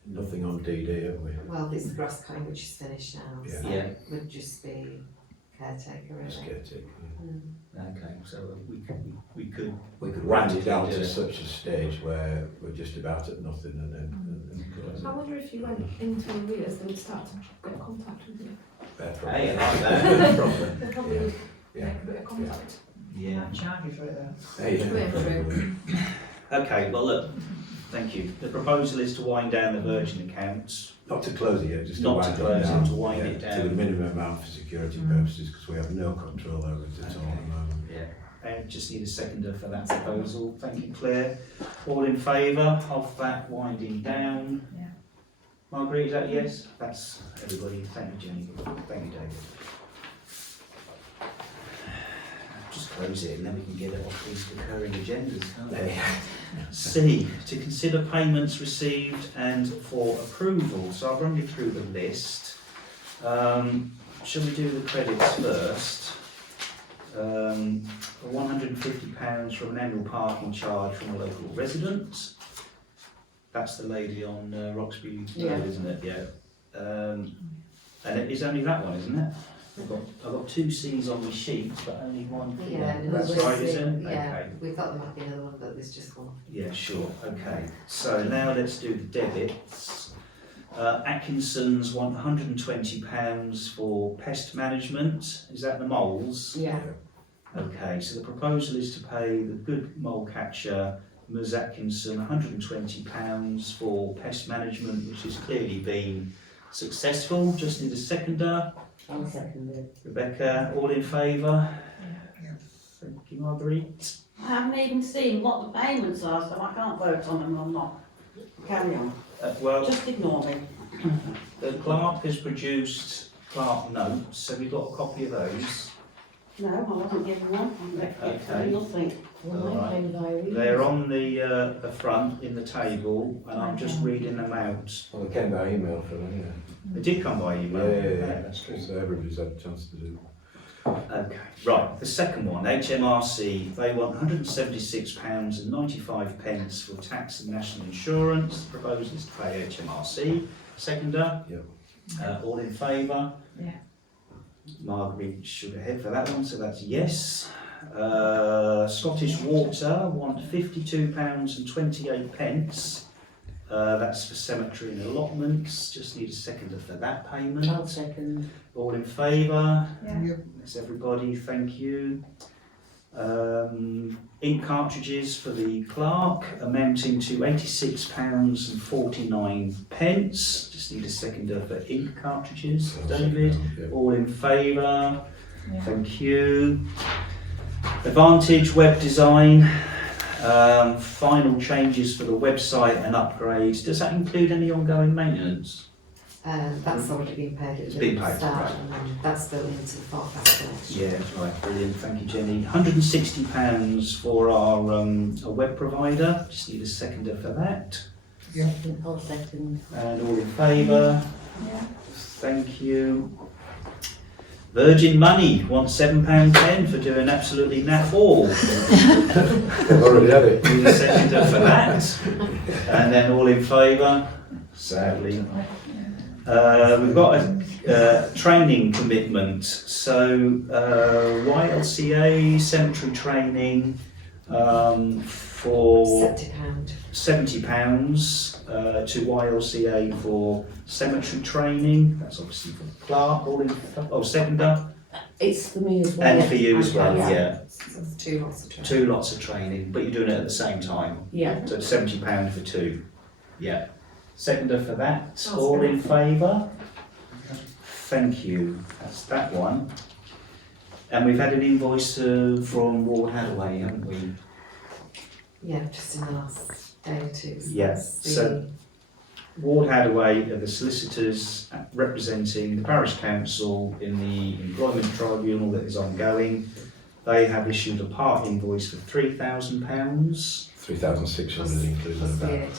Nothing on DD, have we? Well, it's the grass cutting which is finished now, Yeah. so Yeah. it would just be caretaker Just really. get it. Okay, so we could We could wind it down practically to do it. such a stage where we're just about at nothing and then close I it. wonder if you went into arrears, they would start to get contact with you. Fair Hey, I problem. like that, no problem. They probably Yeah. would Yeah. make a bit of contact. Yeah. Might charge you for it though. Hey, True, yeah, true. probably. Okay, well look, thank you. The proposal is to wind down the Virgin accounts. Not to close it yet, just to Not to wind close it it, down. to wind it To down. the minimum amount for security purposes, because we have no control over it at all at the moment. Yeah. And just need a seconder for that proposal. Thank you, Claire. All in favour of that winding down? Yeah. Marguerite, is that yes? That's everybody. Thank you, Jenny. Thank you, David. Just close it and then we can get it off these recurring agendas, can't we? C, to consider payments received and for approval. So I'll run you through the list. Shall we do the credits first? £150 from an annual parking charge from a local resident. That's the lady on Roxbury Yeah. Road, isn't it? Yeah. And it is only that one, isn't it? I've got two C's on my sheet, but only one. Yeah, That's there's right, a- isn't it? Yeah, Okay. we thought there might be another one, but there's just one. Yeah, sure. Okay. So now let's do the debits. Atkinson's want £120 for pest management. Is that the moles? Yeah. Okay. So the proposal is to pay the good mole catcher, Ms Atkinson, £120 for pest management, which has clearly been successful. Just need a seconder. I'll second it. Rebecca, all in favour? Thank you, Marguerite. I haven't even seen what the payments are, so I can't vote on them or not. Carry on. Well, Just ignore me. the clerk has produced clerk notes. Have you got a copy of those? No, I wasn't given one. I'm Okay. nothing. Well, All right. I came by email. They're on the front in the table, and I'm just reading them out. Well, it came by email from anyway. They did come by email. Yeah, That's true. so everybody's had a chance to do. Okay, right. The second one, HMRC. They want £176.95 for tax and national insurance. The proposal is to pay HMRC. Seconder. Yep. All in favour? Yeah. Marguerite shook her head for that one, so that's yes. Scottish Water want £52.28. That's for cemetery and allotments. Just need a seconder for that payment. I'll second. All in favour? Yeah. That's everybody, thank you. Ink cartridges for the clerk amounting to £86.49. Just need a seconder for ink cartridges. David, Yeah. all in favour? Yeah. Thank you. Advantage Web Design, final changes for the website and upgrades. Does that include any ongoing maintenance? That's already been paid at It's the been paid, start, right. and then that's built into the forecast for next year. Yeah, that's right, brilliant, thank you Jenny. £160 for our a web provider, just need a seconder for that. Yeah. I'll second. And all in favour? Yeah. Thank you. Virgin Money wants £7.10 for doing absolutely naff all. They've already had it. Need a seconder for that. And then all in favour? Sadly. We've got a training commitment. So YLCA cemetery training for £70. £70 to YLCA for cemetery training. That's obviously for the clerk. All in seconder. It's for me as well. And for you as well, yeah. So there's 2 lots of training. 2 lots of training, but you're doing it at the same time. Yeah. So it's £70 for 2. Yeah. Seconder for that. That's All good. in favour? Thank you. That's that one. And we've had an invoice from Ward Hadaway, haven't we? Yeah, just in the last day or two. Yeah, that's so- Ward Hadaway are the solicitors representing the Parish Council in the Employment Tribunal that is ongoing. They have issued a part invoice for £3,000. 3,600 including Plus that. VAT.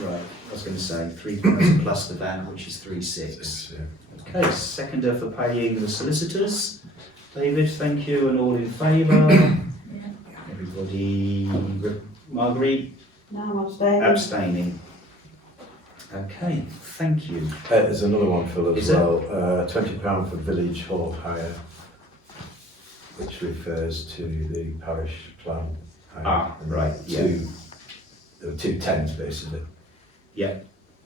Right, I was going to say 3,000 plus the VAT, which is 3,600. Yeah. Okay, seconder for paying the solicitors. David, thank you, and all in favour? Everybody, Marguerite, No, I'm abstaining. abstaining. Okay, thank you. There's another one, Phil, as Is there? well. £20 for village hall hire, which refers to the parish plan. hire. Ah, right, yeah. There were 2 tens basically. Yeah.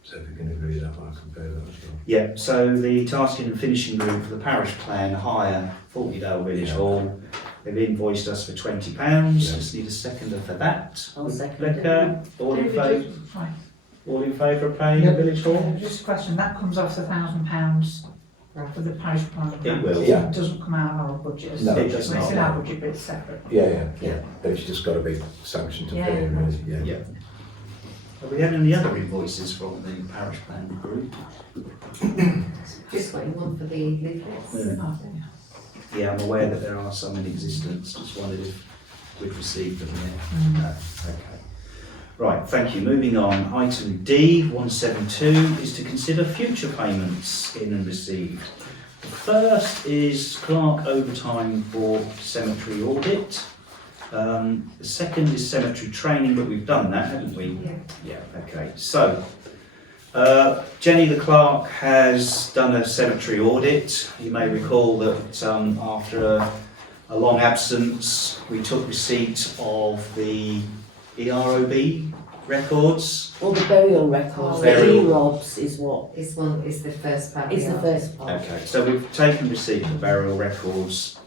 So if we can agree that one, I can pay that as well. Yeah, so the tasking and finishing group for the parish plan hire, 40 Dale Village Yeah. Hall, they've invoiced us for £20. Yeah. Just need a seconder for that. I'll second Rebecca, all in favour? Fine. All in favour of paying Yeah. the village hall? Just a question, that comes off the £1,000 for the parish plan? It will. Yeah. It doesn't come out of our budget? No, it does Well, It's not. in our budget, but it's separate. Yeah. Yeah. But it's just got to be sanctioned to Yeah. pay, really. Yeah. Yeah. Have we had any other invoices from the parish plan group? Just waiting one for the leaflets. Yeah. Oh, Yeah, I'm aware that there are some in existence, just wondered if we've received them yet. Mm. No, okay. Right, thank you. Moving on, item D, 172, is to consider future payments in and received. The first is clerk overtime for cemetery audit. The second is cemetery training, but we've done that, haven't we? Yeah. Yeah, okay. So, Jenny the clerk has done a cemetery audit. You may recall that after a long absence, we took receipt of the EROB records. All the burial records, the Burial. E-robs is what, This one is the first part. is the yeah. first part. Okay, so we've taken receipt of the burial records.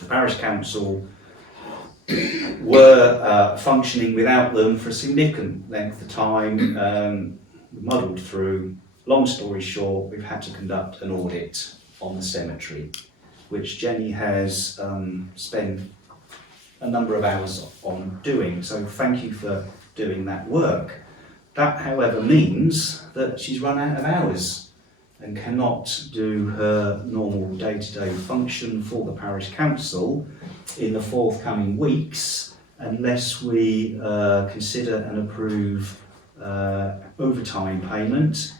The parish council were functioning without them for a significant length of time. Muddled through. Long story short, we've had to conduct an audit on the cemetery, which Jenny has spent a number of hours on doing. So thank you for doing that work. That, however, means that she's run out of hours and cannot do her normal day-to-day function for the parish council in the forthcoming weeks unless we consider and approve overtime payment.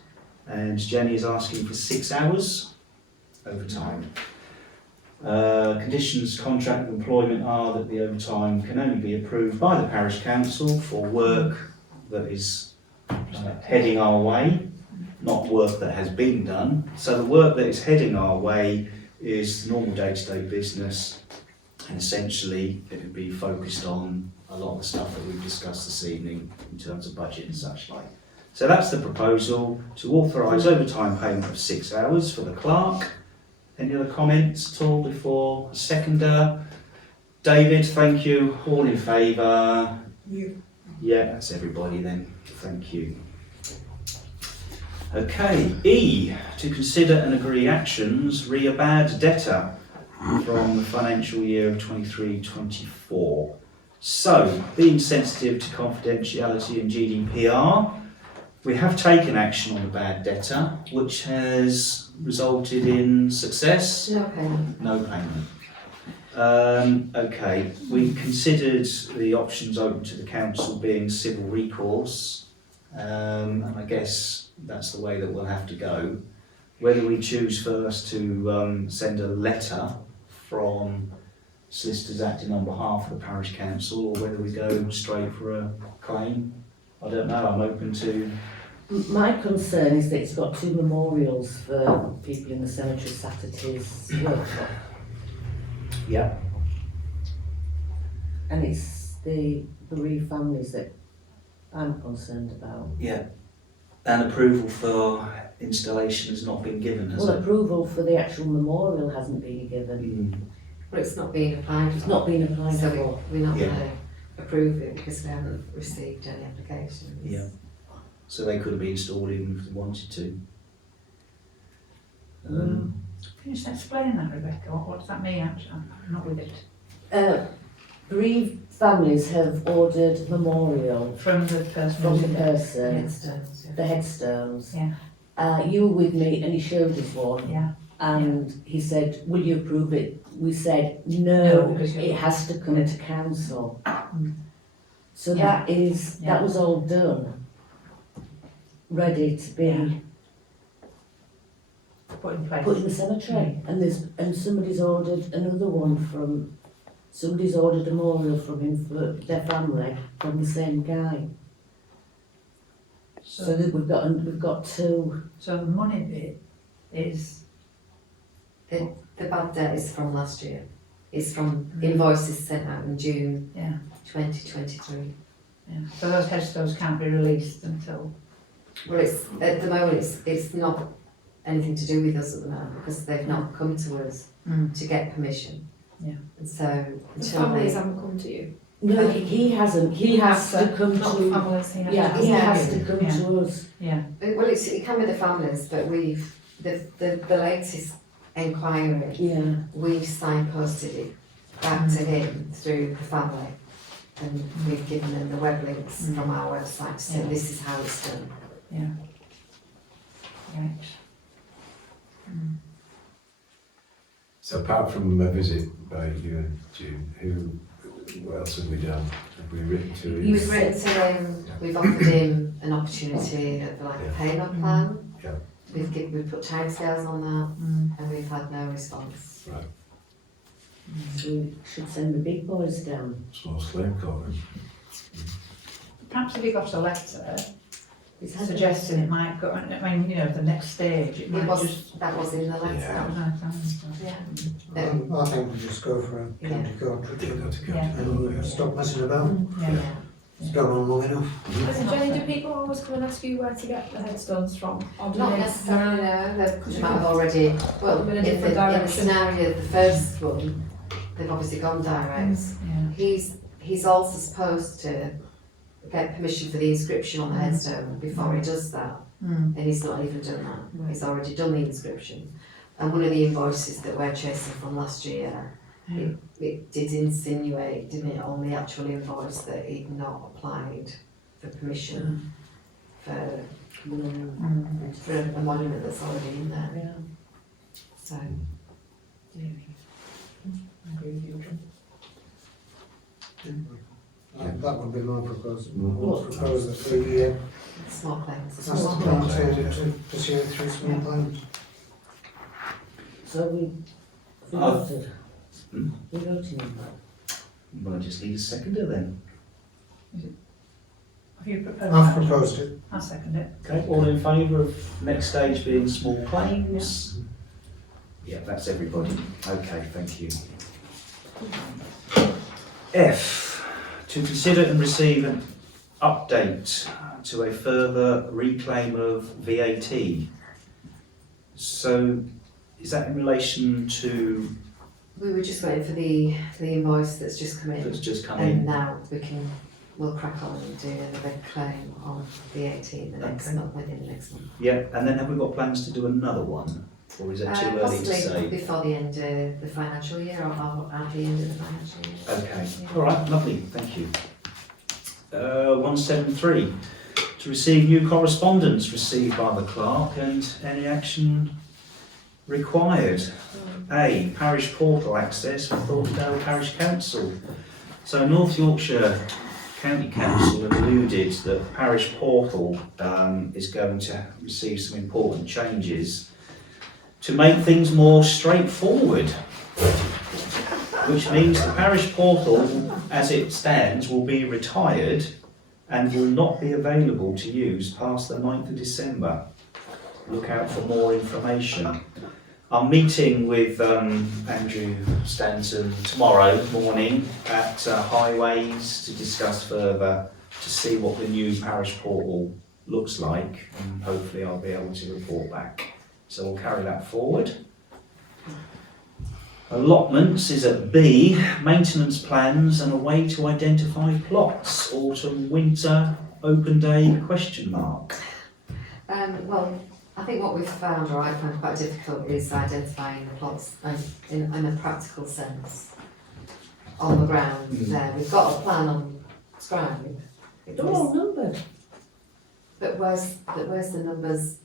And Jenny is asking for 6 hours overtime. Conditions contract of employment are that the overtime can only be approved by the parish council for work that is heading our way, not work that has been done. So the work that is heading our way is normal day-to-day business, and essentially it would be focused on a lot of the stuff that we've discussed this evening in terms of budget and such like. So that's the proposal, to authorise overtime payment of 6 hours for the clerk. Any other comments at all before seconder? David, thank you. All in favour? Yeah, that's everybody then. Thank you. Okay, E, to consider and agree actions re a bad debtor from the financial year of 23-24. So, being sensitive to confidentiality and GDPR, we have taken action on the bad debtor, which has resulted in success. No payment. No payment. Okay, we considered the options open to the council being civil recourse, and I guess that's the way that we'll have to go. Whether we choose first to send a letter from solicitors acting on behalf of the parish council, or whether we go straight for a claim, I don't know. I'm open to. My concern is that it's got 2 memorials for people in the cemetery sat at his workshop. Yeah. And it's the bereaved families that I'm concerned about. Yeah. And approval for installation has not been given, has Well, it? approval for the actual memorial hasn't been given. But it's not being applied It's for. not been applied So for. we're not Yeah. going to approve it because we haven't received any applications. Yeah. So they could have been installed even if they wanted to. Can you just explain that, Rebecca? What does that mean actually? I'm not with it. bereaved families have ordered memorial From the person. from the who's in it. person, Headstones, yeah. the headstones. Yeah. You were with me and he showed us one. Yeah. And he said, will you approve it? We said, No, no, because it has to come to council. Mm. So Yeah. that was all done, ready to be Yeah. Put in place. put in the cemetery. And somebody's ordered another one somebody's ordered a memorial from him for their family, from the same guy. So that we've got two. So the money bit is, The bad debt is from last year. It's from invoices sent out in June yeah, 2023. yeah. So those headstones can't be released until, Well, it's, at the moment, it's not anything to do with us at the moment because they've not come to us to get permission. Yeah. And so The until families they, haven't come to you. No, he hasn't. He has to come Not to. families, he has Yeah, to he Yeah. has to come Yeah. to us. yeah, well, it can be the families, but the latest inquiry, Yeah. we've signposted it back to him through the family. And we've given them the web links from our website to say Yeah. this is how it's done. right. So apart from a visit by you and June, what else have we done? Have we written to him? We've written to him, we've offered him an opportunity of like a payment plan. Yeah. We've put timescales on that and we've had no response. Right, So we should send the big boys down. small claim court then. Perhaps if he got a letter It's had a- suggesting it might go, I mean, you know, the next stage, it might just. That was in the letter. Yeah. That was nice, Yeah. I think we just go for a county court Did retreat go to court. Yeah. and stop messing about. yeah. Yeah. It's gone on long enough. Jenny, do people always come and ask you where to get the headstones from? Or do Not they- necessarily, no, they might have already, well, In a in the different direction. scenario, the first one, they've obviously gone direct. Yeah. He's also supposed to get permission for the inscription on the headstone before he does that. And he's not even done that. He's already done the inscription. And one of the invoices that we're chasing from last year, it did insinuate, didn't it, on the actual invoice that he'd not applied for permission for a monument that's already in there. Yeah. So, That would be my proposal. What? Propose that we small claims. ask the town to pursue it through small claims. So we Uh, voted. We voted on that. Well, I just need a seconder then. Have you proposed I've that? proposed it. I'll second it. Okay, all in favour of next stage being small claims? Yeah, that's everybody. Okay, thank you. F, to consider and receive an update to a further reclaim of VAT. So, is that in relation to We were just waiting for the invoice that's just come in. that's just come And in? now we'll crack on and do another claim on VAT in the next Okay. month, within the next month. Yeah, and then have we got plans to do another one? Or is it too early to Possibly say? before the end of the financial year or at the end of the financial year. Okay, Yeah. all right, lovely, thank you. 173, to receive new correspondence received by the clerk and any action required. A, parish portal access for Thornton Le Dale Parish Council. So North Yorkshire County Council have alluded that the parish portal is going to receive some important changes to make things more straightforward, which means the parish portal, as it stands, will be retired and will not be available to use past the 9th of December. Look out for more information. I'm meeting with Andrew Stanton tomorrow morning at Highways to discuss further, to see what the new parish portal looks like, and hopefully I'll be able to report back. So we'll carry that forward. Allotments is at B, maintenance plans and a way to identify plots, autumn, winter, open day, question mark. Well, I think what we've found, or I found quite difficult, is identifying the plots in a practical sense. on the ground there. We've got a plan on Scribe. They're all numbered. But where's the numbers?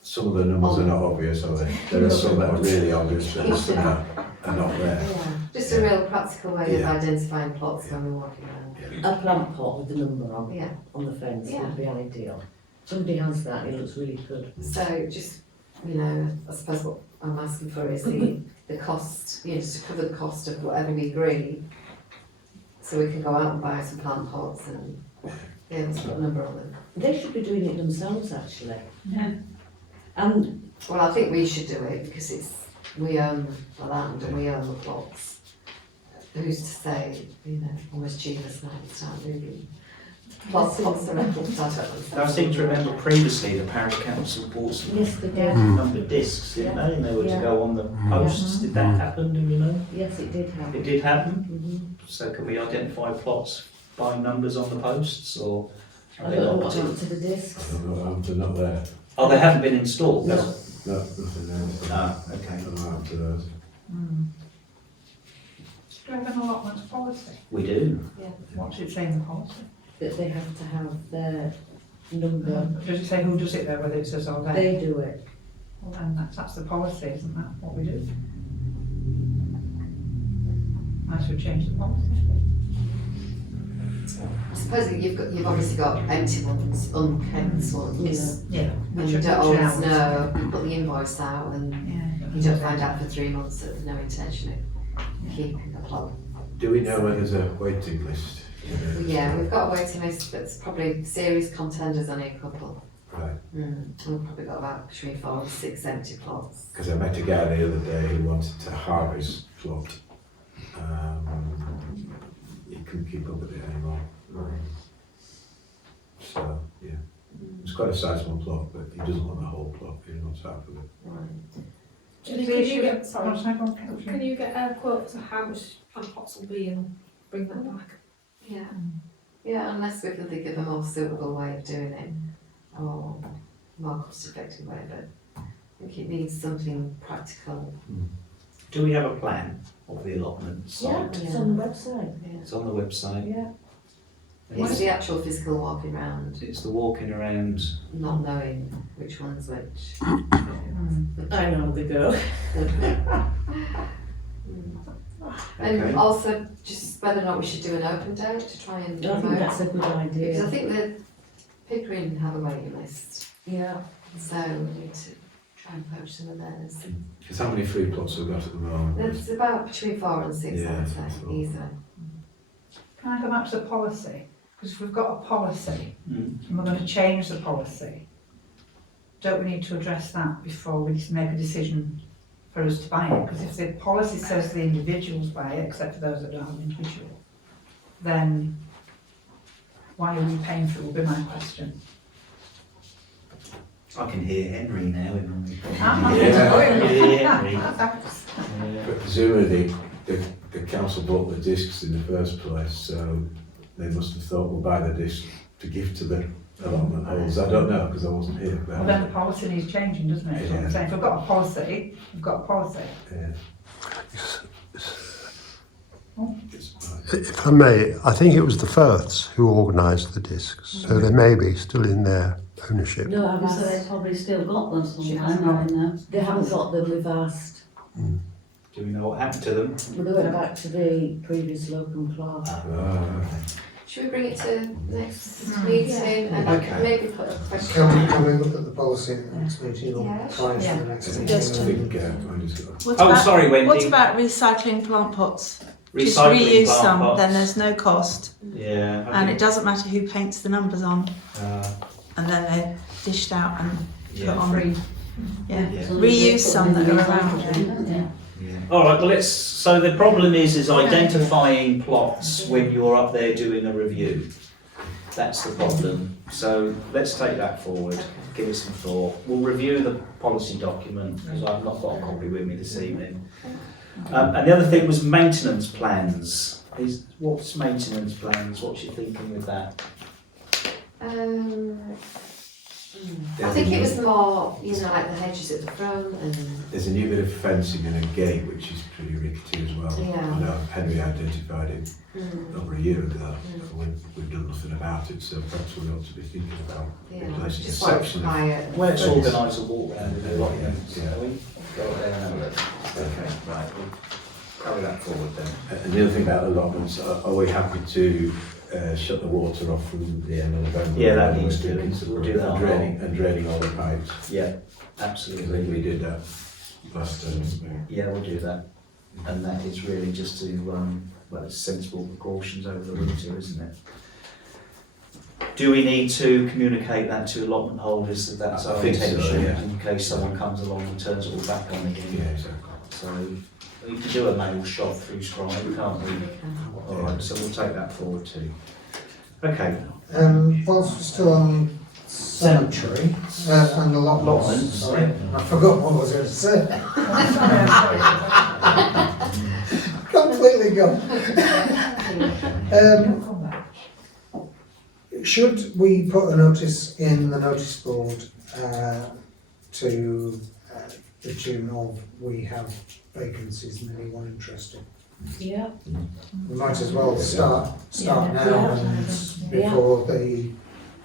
Some of the numbers are not obvious, are they? There are some that are really obvious, but some are not there. Yeah, just a real practical way of Yeah. identifying plots when we're walking around. A plant pot with the number on, Yeah. on the fence Yeah. would be ideal. Somebody has that, it looks really good. So just, you know, I suppose what I'm asking for is the cost, you know, just to cover the cost of whatever we agree. So we can go out and buy some plant pots and be able to put a number on them. They should be doing it themselves, actually. Yeah. And Well, I think we should do it because we own the land and we own the plots. Who's to say, you know, almost cheapest now to start moving plots around. I seem to remember previously the parish council bought some yes, they did. numbered discs, didn't they? And they were to go on the posts. Did that happen? Do you know? Yes, it did happen. It did happen. Mhm. So can we identify plots by numbers on the posts, or I don't know what happened to the discs. I don't know, they're not there. Oh, they haven't been installed. No. No, nothing there. Ah, okay. I don't know what happened to those. Do we have an allotments policy? We do. What does it say in the policy? That they have to have their number. Does it say who does it there, whether it's us or them? They do it. Well, then that's the policy, isn't that what we do? Might as well change the policy. I suppose you've obviously got empty ones, unkempt ones. Yeah. And you don't always know, you put the invoice out and Yeah. you don't find out for 3 months that there's no intention of keeping the plot. Do we know when there's a waiting list? Yeah, we've got a waiting list, but it's probably serious contenders, only a couple. Right, And we've probably got about between 4 and 6 empty plots. because I met a guy the other day who wanted to harvest plot. He couldn't keep up with it anymore. So, yeah. It's quite a sizable plot, but he doesn't want the whole plot, he wants half of it. Right. Jenny, can you get, Oh, sorry, sorry, go on, Catherine. can you get a quote to how much plant pots will be and bring that back? Yeah. Yeah, unless we can think of a more suitable way of doing it, or more cost-effective way, but I think it needs something practical. Do we have a plan of the allotment Yeah, site? it's on the website. Yeah. It's on the website. Yeah. It's the actual physical walking around, It's the walking around. not knowing which one's which. I know how they go. And Okay. also just whether or not we should do an open day to try and I think promote. that's a good Because I idea. think that Pickering have a waiting list, Yeah. so we need to try and poach some of theirs. Because how many free plots have we got at the moment? There's about between 4 and 6, I Yeah, would I say, thought. easily. Can I go back to the policy? Because if we've got a policy Mm. and we're going to change the policy, don't we need to address that before we make a decision for us to buy it? Because if the policy says the individuals buy it, except for those that don't have an individual, then why are we paying for it will be my question. I can hear Henry now. But presumably, the council bought the discs in the first place, so they must have thought, we'll buy the disc to give to the allotment holders. I don't know, because I wasn't here. but- Well, then the policy needs changing, doesn't it? That's what I'm saying. If we've got a policy, we've got a policy. Yeah. Oh. It's right. If I may, I think it was the Firths who organised the discs, so they may be still in their ownership. No, I've So asked. they've probably still got them She somewhere, hasn't. not in there. They haven't got them, we've asked. Do we know what happened to them? Well, they went back to the previous locum clerk. Ah, Should we bring it to next meeting and Okay. maybe put a question? Can we look at the policy at the next meeting or Yeah. prior to Yeah. the next I meeting? think, I just got. What Oh, about, sorry, Wendy. what about recycling plant pots? Just Recycling reuse plant some, pots. then there's no cost, Yeah. I and think- it doesn't matter who paints the numbers on, and then they're dished out and put Yeah. on. Free. Yeah, So reuse they some put that them are in the around. recycle bin, yeah. All right. Well, so the problem is identifying plots when you're up there doing a review. That's the problem. So let's take that forward. Give it some thought. We'll review the policy document because I've not got a copy with me this evening. And the other thing was maintenance plans. What's maintenance plans? What's your thinking with that? I think it was more, you know, like the hedges at the front and. There's a new bit of fencing and a gate which is pretty rickety as well. Yeah. I know Henry identified it over a year ago, and we've done nothing about it, so perhaps we ought to be thinking about replacing a Just want it section of. quiet. Let's organise a walk round with the lot, Yeah. shall we? Go there and have a look. Okay, right, we'll carry that forward then. And the other thing about allotments, are we happy to shut the water off from the end of November? Yeah, that needs doing. We'll do that on And draining all the pipes. Yeah, I absolutely. think we did that last time. Yeah, we'll do that. And that is really just to, well, it's sensible precautions over the winter, isn't it? Do we need to communicate that to allotment holders that that's I our think so, intention yeah. in case someone comes along and turns it all back on again? Yeah, exactly. So we can do a mail shot through Scribe, can't we? All right, so we'll take that forward too. Okay, Whilst we're still on cemetery and allotments, allotments, sorry, yeah. I forgot what I was going to say. Completely gone. Should we put a notice in the notice board to the tune of we have vacancies and anyone interested? Yeah. We might as well start now and before the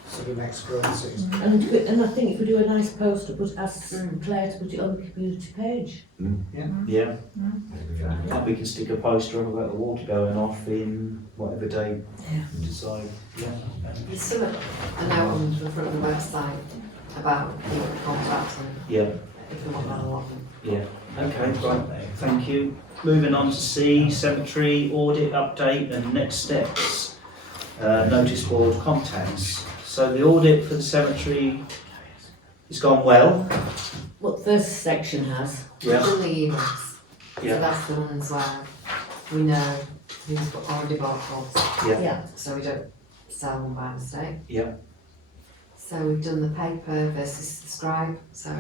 sort of next growing season. And I think if we do a nice poster, ask Claire to put it on the community page. yeah. And we can stick a poster up about the water going off in whatever day we decide. Yeah. There's still a note on the front of the website about the contract and Yeah, if we want that allotment. yeah. Okay, right, thank you. Moving on to C, cemetery audit update and next steps. Notice board contacts. So the audit for the cemetery has gone well. What the first section has. We've Yeah, done the emails, so yeah, that's the ones where we know who's already bought plots, yeah, Yeah. so we don't sell them by mistake. yeah. So we've done the paper versus the scribe, so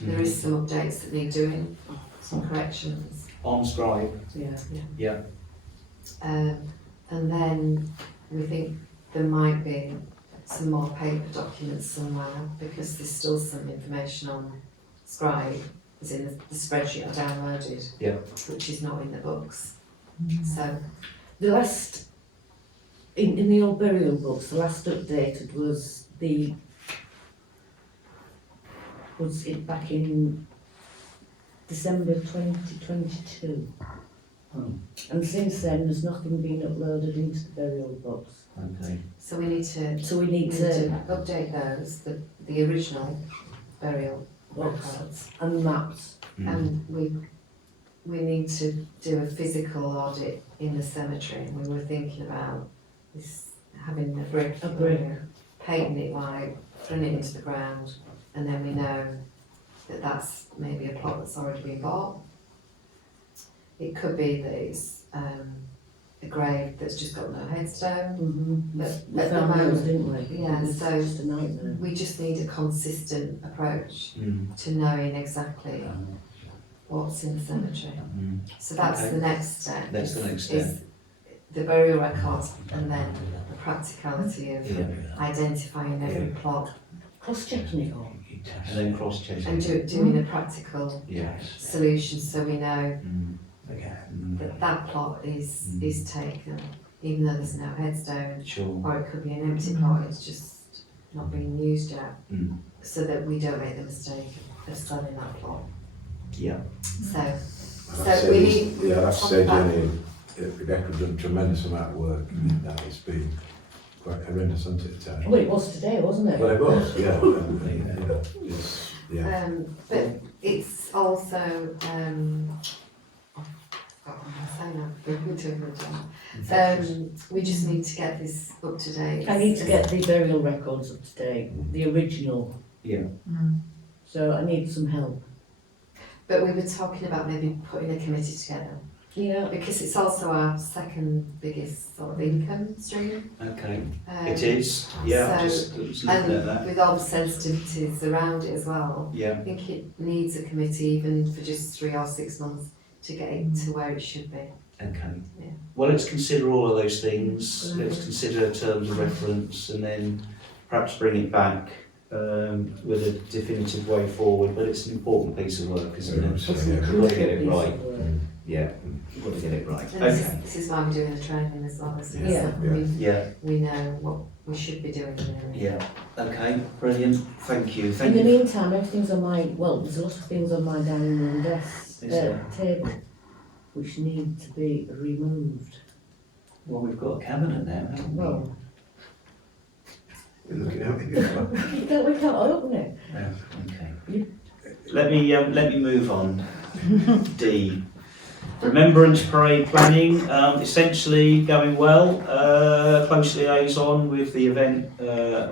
there is some updates that need doing, some corrections. On Scribe, Yeah. yeah, And then we think there might be some more paper documents somewhere because there's still some information on Scribe, as in the spreadsheet I downloaded, Yeah. which is not in the books. So The last, in the old burial books, the last updated was it back in December 2022. Oh. And since then, there's nothing been uploaded into the burial books. okay. so we need to So we need to, update those, the original burial Books. records. and maps. And we need to do a physical audit in the cemetery. We were thinking about this, having a brick, A brick. painting it white, putting it into the ground, and then we know that that's maybe a plot that's already been bought. It could be that it's a grave that's just got no headstone, Mm-hmm. but We at the found those, moment, didn't we? yeah, It was so just a nightmare. we just need a consistent approach Mm. to knowing exactly what's in the cemetery. Mm. So that's Okay. the next step. That's the next step. Is the burial records and then the practicality of Yeah. identifying every plot Cross-checking it all. And then cross-checking. and doing a practical Yes. solution so we know Mm. that that plot is taken, even though there's no headstone, Sure. or it could be an empty plot, it's just not being used yet, Mm. so that we don't make the mistake of selling that plot. Yeah. So, I'd So say we this- need- Yeah, I'd have to talk say, about- Jenny, Rebecca have done a tremendous amount of work in that. It's been quite horrendous, hasn't it, at times? Well, it was today, wasn't it? Well, it was, yeah. And, you know, it's, yeah. but it's also, I've got what I'm saying now, we're doing a job. We just need to get this up to date. I need to get the burial records up to date, the original. Yeah. So I need some help. But we were talking about maybe putting a committee together, Yeah. because it's also our second biggest sort of income stream. Okay. Um, It is. Yeah. so- Just looking at And that. with all the sensitivities around it as well, Yeah. I think it needs a committee even for just 3 or 6 months to get it to where it should be. Okay. Yeah. Well, let's consider all of those things. Let's consider terms of reference and then perhaps bring it back with a definitive way forward, but it's an important piece of work, isn't it? It's a We've got to get it right. Mm. Yeah, we've got to get it right. And Okay. this is why we're doing the training as well, isn't it? Yeah. So Yeah, we know what we should be doing in the area. yeah. Okay, brilliant. Thank you. In Thank the you. meantime, everything's on my, well, there's a lot of things on my dining room desk, Is there? table, which need to be removed. Well, we've got a cabinet now, haven't we? Well, We're looking at it. we can't open it. Okay. Let me move on. D. Remembrance Parade planning, essentially going well. Close liaison with the event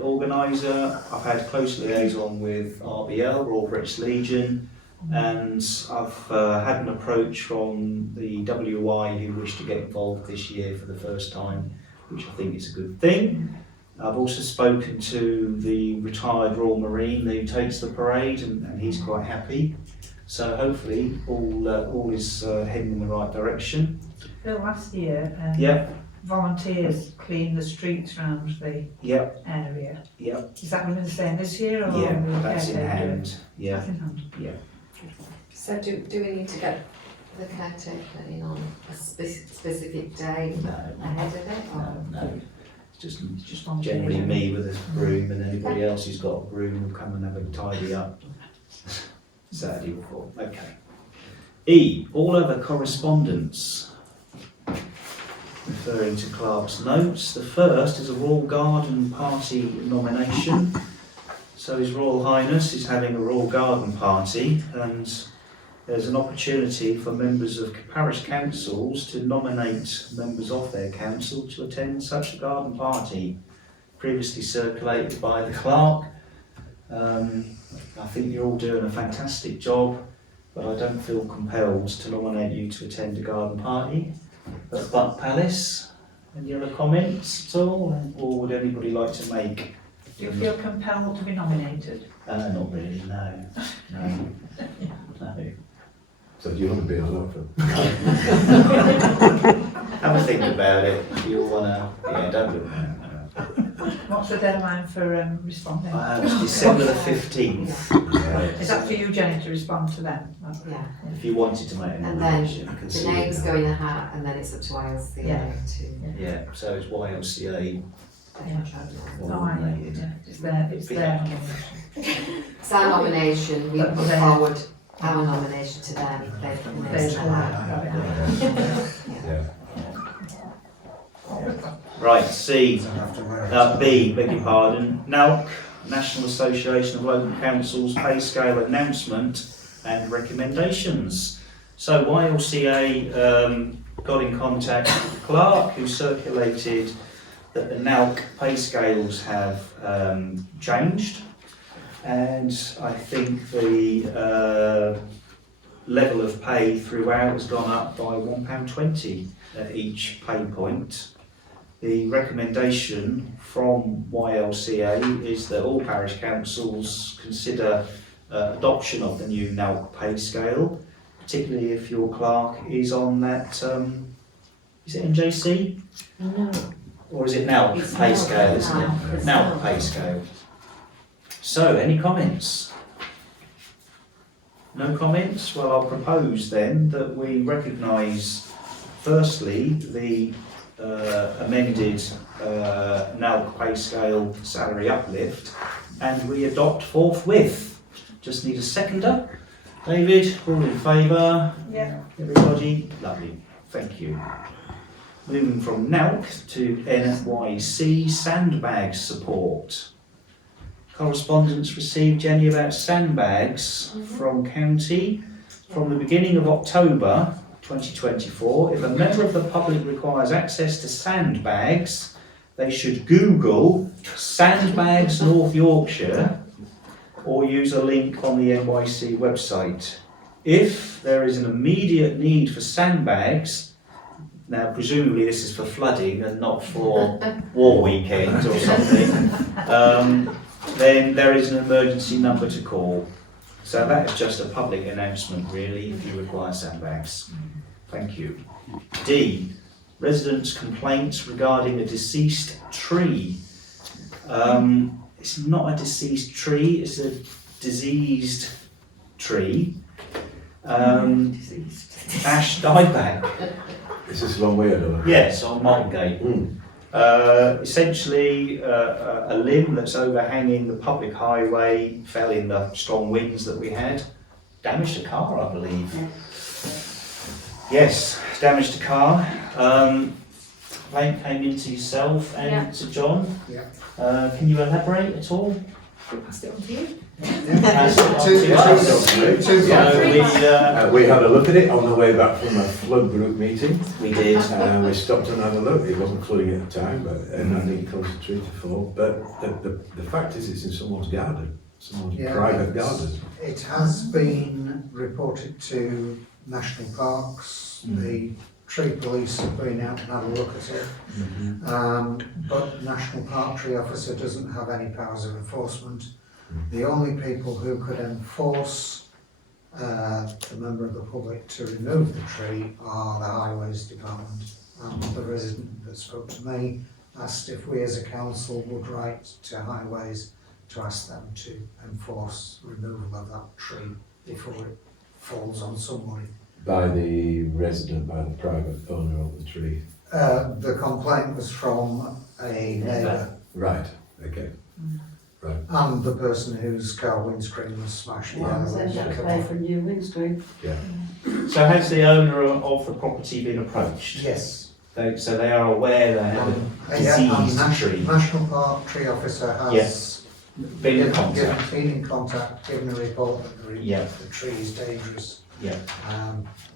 organiser. I've had close liaison with RBL, Royal British Legion, and I've had an approach from the WI who wish to get involved this year for the first time, which I think is a good thing. I've also spoken to the retired Royal Marine who takes the parade, and he's quite happy. So hopefully all is heading in the right direction. Bill, last year, Yep, volunteers cleaned the streets around the yep, area. yep, Is that going to be the same this year, or yeah, will the that's in caretaker do it? hand, yeah. That's in hand. So do we need to get the caretaker in on a specific day No, ahead of it? Or? no. It's just Just on generally the- me with a broom, and anybody else who's got a broom will come and have a tidy up. Saturday before. Okay. E. All other correspondence. Referring to Clark's notes, the first is a Royal Garden Party nomination. So His Royal Highness is having a Royal Garden Party, and there's an opportunity for members of parish councils to nominate members of their council to attend such a garden party, previously circulated by the clerk. I think you're all doing a fantastic job, but I don't feel compelled to nominate you to attend a garden party at Buck Palace. Any other comments at all, or would anybody like to make? Do you feel compelled to be nominated? Not really, no. No. No. So do you want to be on offer? Have a think about it. If you wanna, yeah, don't do it. What's the deadline for responding? It's December the 15th. Is that for you, Jenny, to respond to them? Yeah. If you wanted to make a And then nomination, I can the see names it go now. in a hat, and then it's up to YLCA Yeah. to Yeah, so it's YLCA nominated. Yeah, it's their nomination. It's our nomination, we But put then- forward our nomination to them, they put the names in a hat. Yeah. Right, C. B, beg your pardon. NALC, National Association of Local Councils Pay Scale Announcement and Recommendations. So YLCA got in contact with the clerk, who circulated that the NALC pay scales have changed, and I think the level of pay throughout has gone up by £1.20 at each pay point. The recommendation from YLCA is that all parish councils consider adoption of the new NALC pay scale, particularly if your clerk is on that, is it NJC? No. Or is it NALC It's pay NALC, scale, isn't it? it's NALC NALC. pay scale. So, any comments? No comments? Well, I'll propose then that we recognise firstly the amended NALC pay scale salary uplift, and we adopt forthwith. Just need a seconder. David, all in favour? Yeah. Everybody? Lovely, thank you. Moving from NALC to NYC sandbag support. Correspondence received, Jenny, about sandbags from county. From the beginning of October 2024, if a member of the public requires access to sandbags, they should Google Sandbags North Yorkshire or use a link on the NYC website. If there is an immediate need for sandbags, now presumably this is for flooding and not for war weekends or something, then there is an emergency number to call. So that is just a public announcement really if you require sandbags. Thank you. D. Residents' complaints regarding a deceased tree. it's not a deceased tree, it's a diseased tree. Ash dieback. Is this a long way or not? Yes, on Margate. Essentially, a limb that's overhanging the public highway fell in the strong winds that we had. Damaged a car, I believe. Yes, damaged a car. Complaint came into yourself and to John. Yeah. Can you elaborate at all? I'll pass it on to you. Pass it on to us. We had a look at it on the way back from a flood group meeting. We did. We stopped and had a look. It wasn't flooding at the time, but I think it caused the tree to fall. But the fact is, it's in someone's garden, someone's private garden. It has been reported to National Parks. The tree police have been out and had a look at it. But National Park Tree Officer doesn't have any powers of enforcement. The only people who could enforce the member of the public to remove the tree are the Highways Department. And the resident that spoke to me asked if we as a council would write to Highways to ask them to enforce removal of that tree before it falls on somebody. By the resident, by the private owner of the tree. The complaint was from a neighbour. Right, okay. Right. And the person whose car windscreen was smashed. Well, so they have to pay for a new windscreen. Yeah. So has the owner of the property been approached? Yes. So they are aware they have a diseased tree. National Park Tree Officer has Been in contact. been in contact, given a report that the tree is dangerous. Yeah.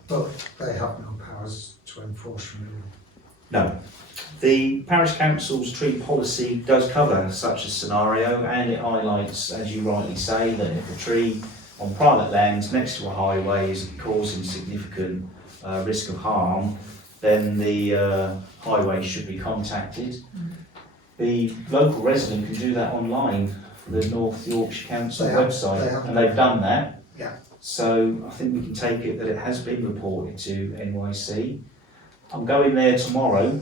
But they have no powers to enforce removal. No. The Parish Council's tree policy does cover such a scenario, and it highlights, as you rightly say, that if a tree on private land next to a highway is causing significant risk of harm, then the highway should be contacted. The local resident can do that online for the North Yorkshire Council website, and they've done that. Yeah. So I think we can take it that it has been reported to NYC. I'm going there tomorrow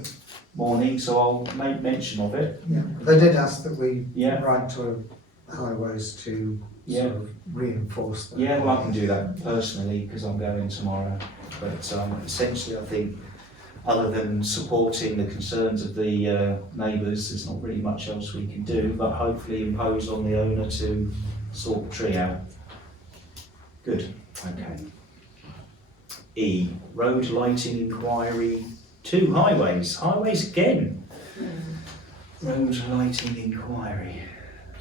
morning, so I'll make mention of it. Yeah. They did ask that we Yeah. write to Highways to sort of reinforce that. Yeah, well, I can do that personally because I'm going tomorrow. But essentially, I think other than supporting the concerns of the neighbours, there's not really much else we can do, but hopefully impose on the owner to sort the tree out. Good, okay. E, road lighting inquiry, 2 highways. Highways again. Road lighting inquiry.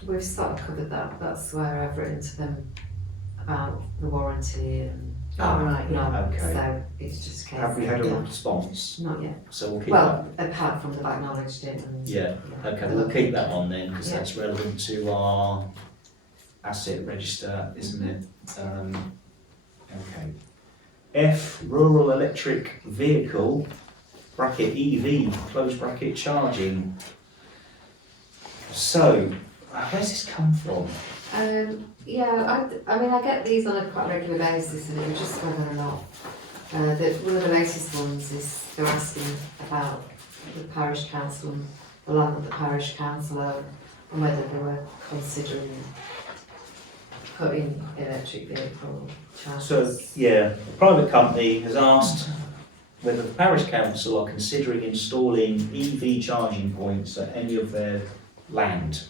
We've sort of covered that. That's where I've written to them about the warranty and right, yeah. Okay. So it's just a case. Have we had a yeah. response? Not yet. So we'll keep Well, apart from they've acknowledged it. And, Yeah, okay, we'll keep that on then, because Yeah. that's relevant to our asset register, isn't it? Okay. F, rural electric vehicle, bracket EV, close bracket charging. So, where's this come from? Yeah, I mean, I get these on a quite regular basis, and it was just whether or not. One of the latest ones is they're asking about the parish council and the land that the parish council own, and whether they were considering putting electric vehicle chargers. So, yeah, a private company has asked whether the parish council are considering installing EV charging points at any of their land.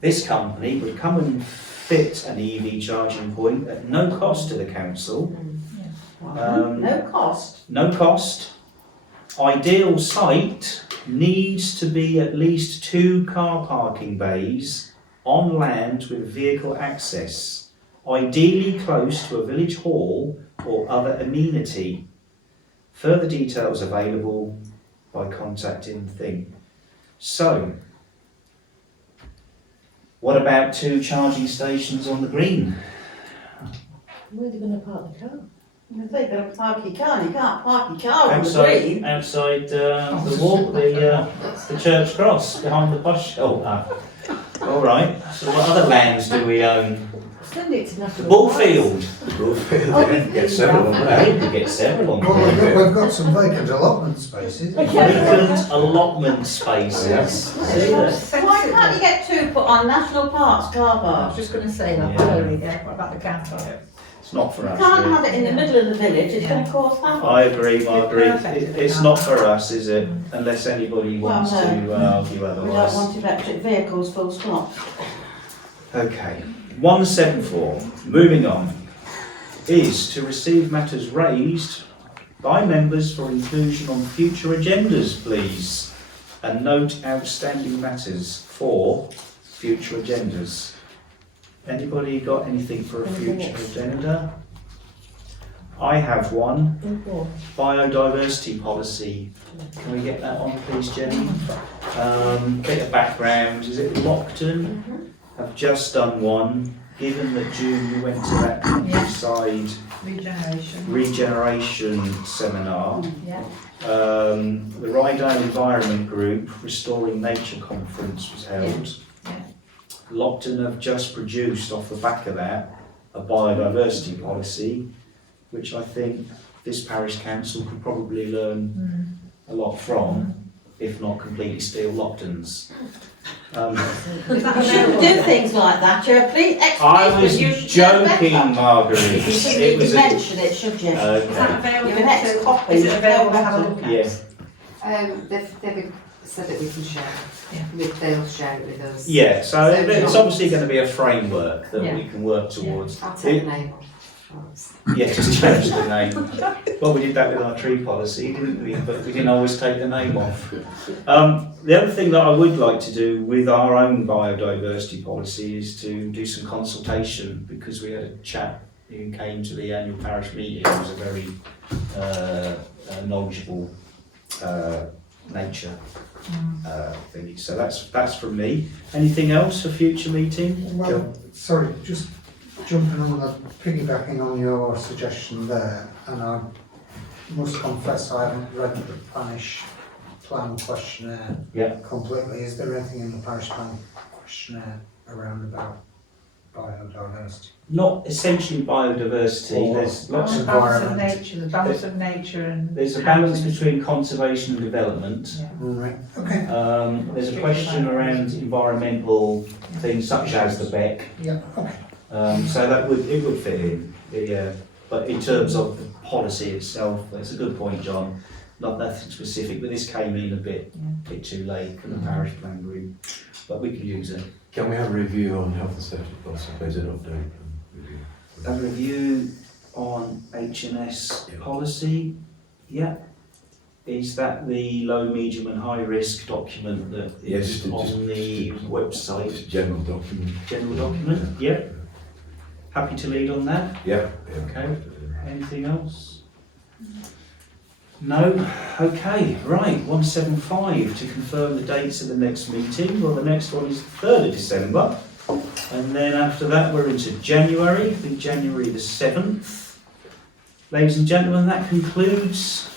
This company would come and fit an EV charging point at no cost to the council. No cost. No cost. Ideal site needs to be at least 2 car parking bays on land with vehicle access, ideally close to a village hall or other amenity. Further details available by contacting the thing. So, what about 2 charging stations on the green? Where are they going to park the car? If they're going to park your car, you can't park your car on the green. Outside the wall, the church cross behind the bus shelter. All right. So what other lands do we own? Send it to National Ball Parks. field. Get several on I there. think we get several on Well, there. we've got some vacant allotment spaces. Vacant allotment spaces. See that? Why can't you get two put on National Parks car I was park? just going to say that, Yeah. Hillary, yeah, what about the car park? It's not for You us. can't really. have it in the middle of the village, it's going to cause havoc. I agree, Margaret. Perfect. It's not for us, is it? Unless anybody Well, wants no. to argue We don't otherwise. want electric vehicles, full stop. Okay. 174. Moving on. Is to receive matters raised by members for inclusion on future agendas, please. And note outstanding matters for future agendas. Anybody got anything for a future agenda? I have one. Biodiversity policy. Can we get that on, please, Jenny? Bit of background. Is it Lockton? I've just done one. Given that June you went to that countryside regeneration seminar, Yeah. the Rydale Environment Group Restoring Nature Conference was held. Yeah. Lockton have just produced off the back of that a biodiversity policy, which I think this parish council could probably learn a lot from, if not completely steal Lockton's. You shouldn't do things like that, you're a police expert, I was you should know joking, better. Margaret. You It shouldn't was even a, mention it, should you? Is that okay. available? You're an ex-copper, Is you it should know available to have a better. look at? Yes. They've said that we can share. Yeah. They'll share it with us. Yeah, so it's So- obviously going to be a framework that Yeah. we can work towards. I'll take the name off. Yeah, just change the name. Well, we did that with our tree policy, didn't we? But we didn't always take the name off. The other thing that I would like to do with our own biodiversity policy is to do some consultation, because we had a chap who came to the annual parish meeting who was a very knowledgeable nature thingy. So that's from me. Anything else for future meeting? Well, sorry, just jumping on the, piggybacking on your suggestion there, and I must confess I haven't read the parish plan questionnaire completely. Is there anything in the parish plan questionnaire around about biodiversity? Not essentially biodiversity. There's lots of The balance of nature and. There's a balance between conservation and development. Yeah. Right, okay. There's a question around environmental things such as the beck. Yeah, okay. So that would fit in. Yeah. But in terms of the policy itself, that's a good point, John. Nothing specific, but this came in a bit too late for the parish plan group. But we could use it. Can we have a review on health and safety policy? Is it update and review? A review on H&S policy. Yeah. Is that the low, medium and high risk document that is on the website? It's a general document. General document, yeah. Happy to lead on that? Yeah. Okay. Anything else? No? Okay, right, 175 to confirm the dates of the next meeting. Well, the next one is the 3rd of December. And then after that we're into January, I think January the 7th. Ladies and gentlemen, that concludes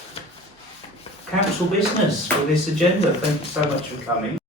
council business for this agenda. Thank you so much for coming.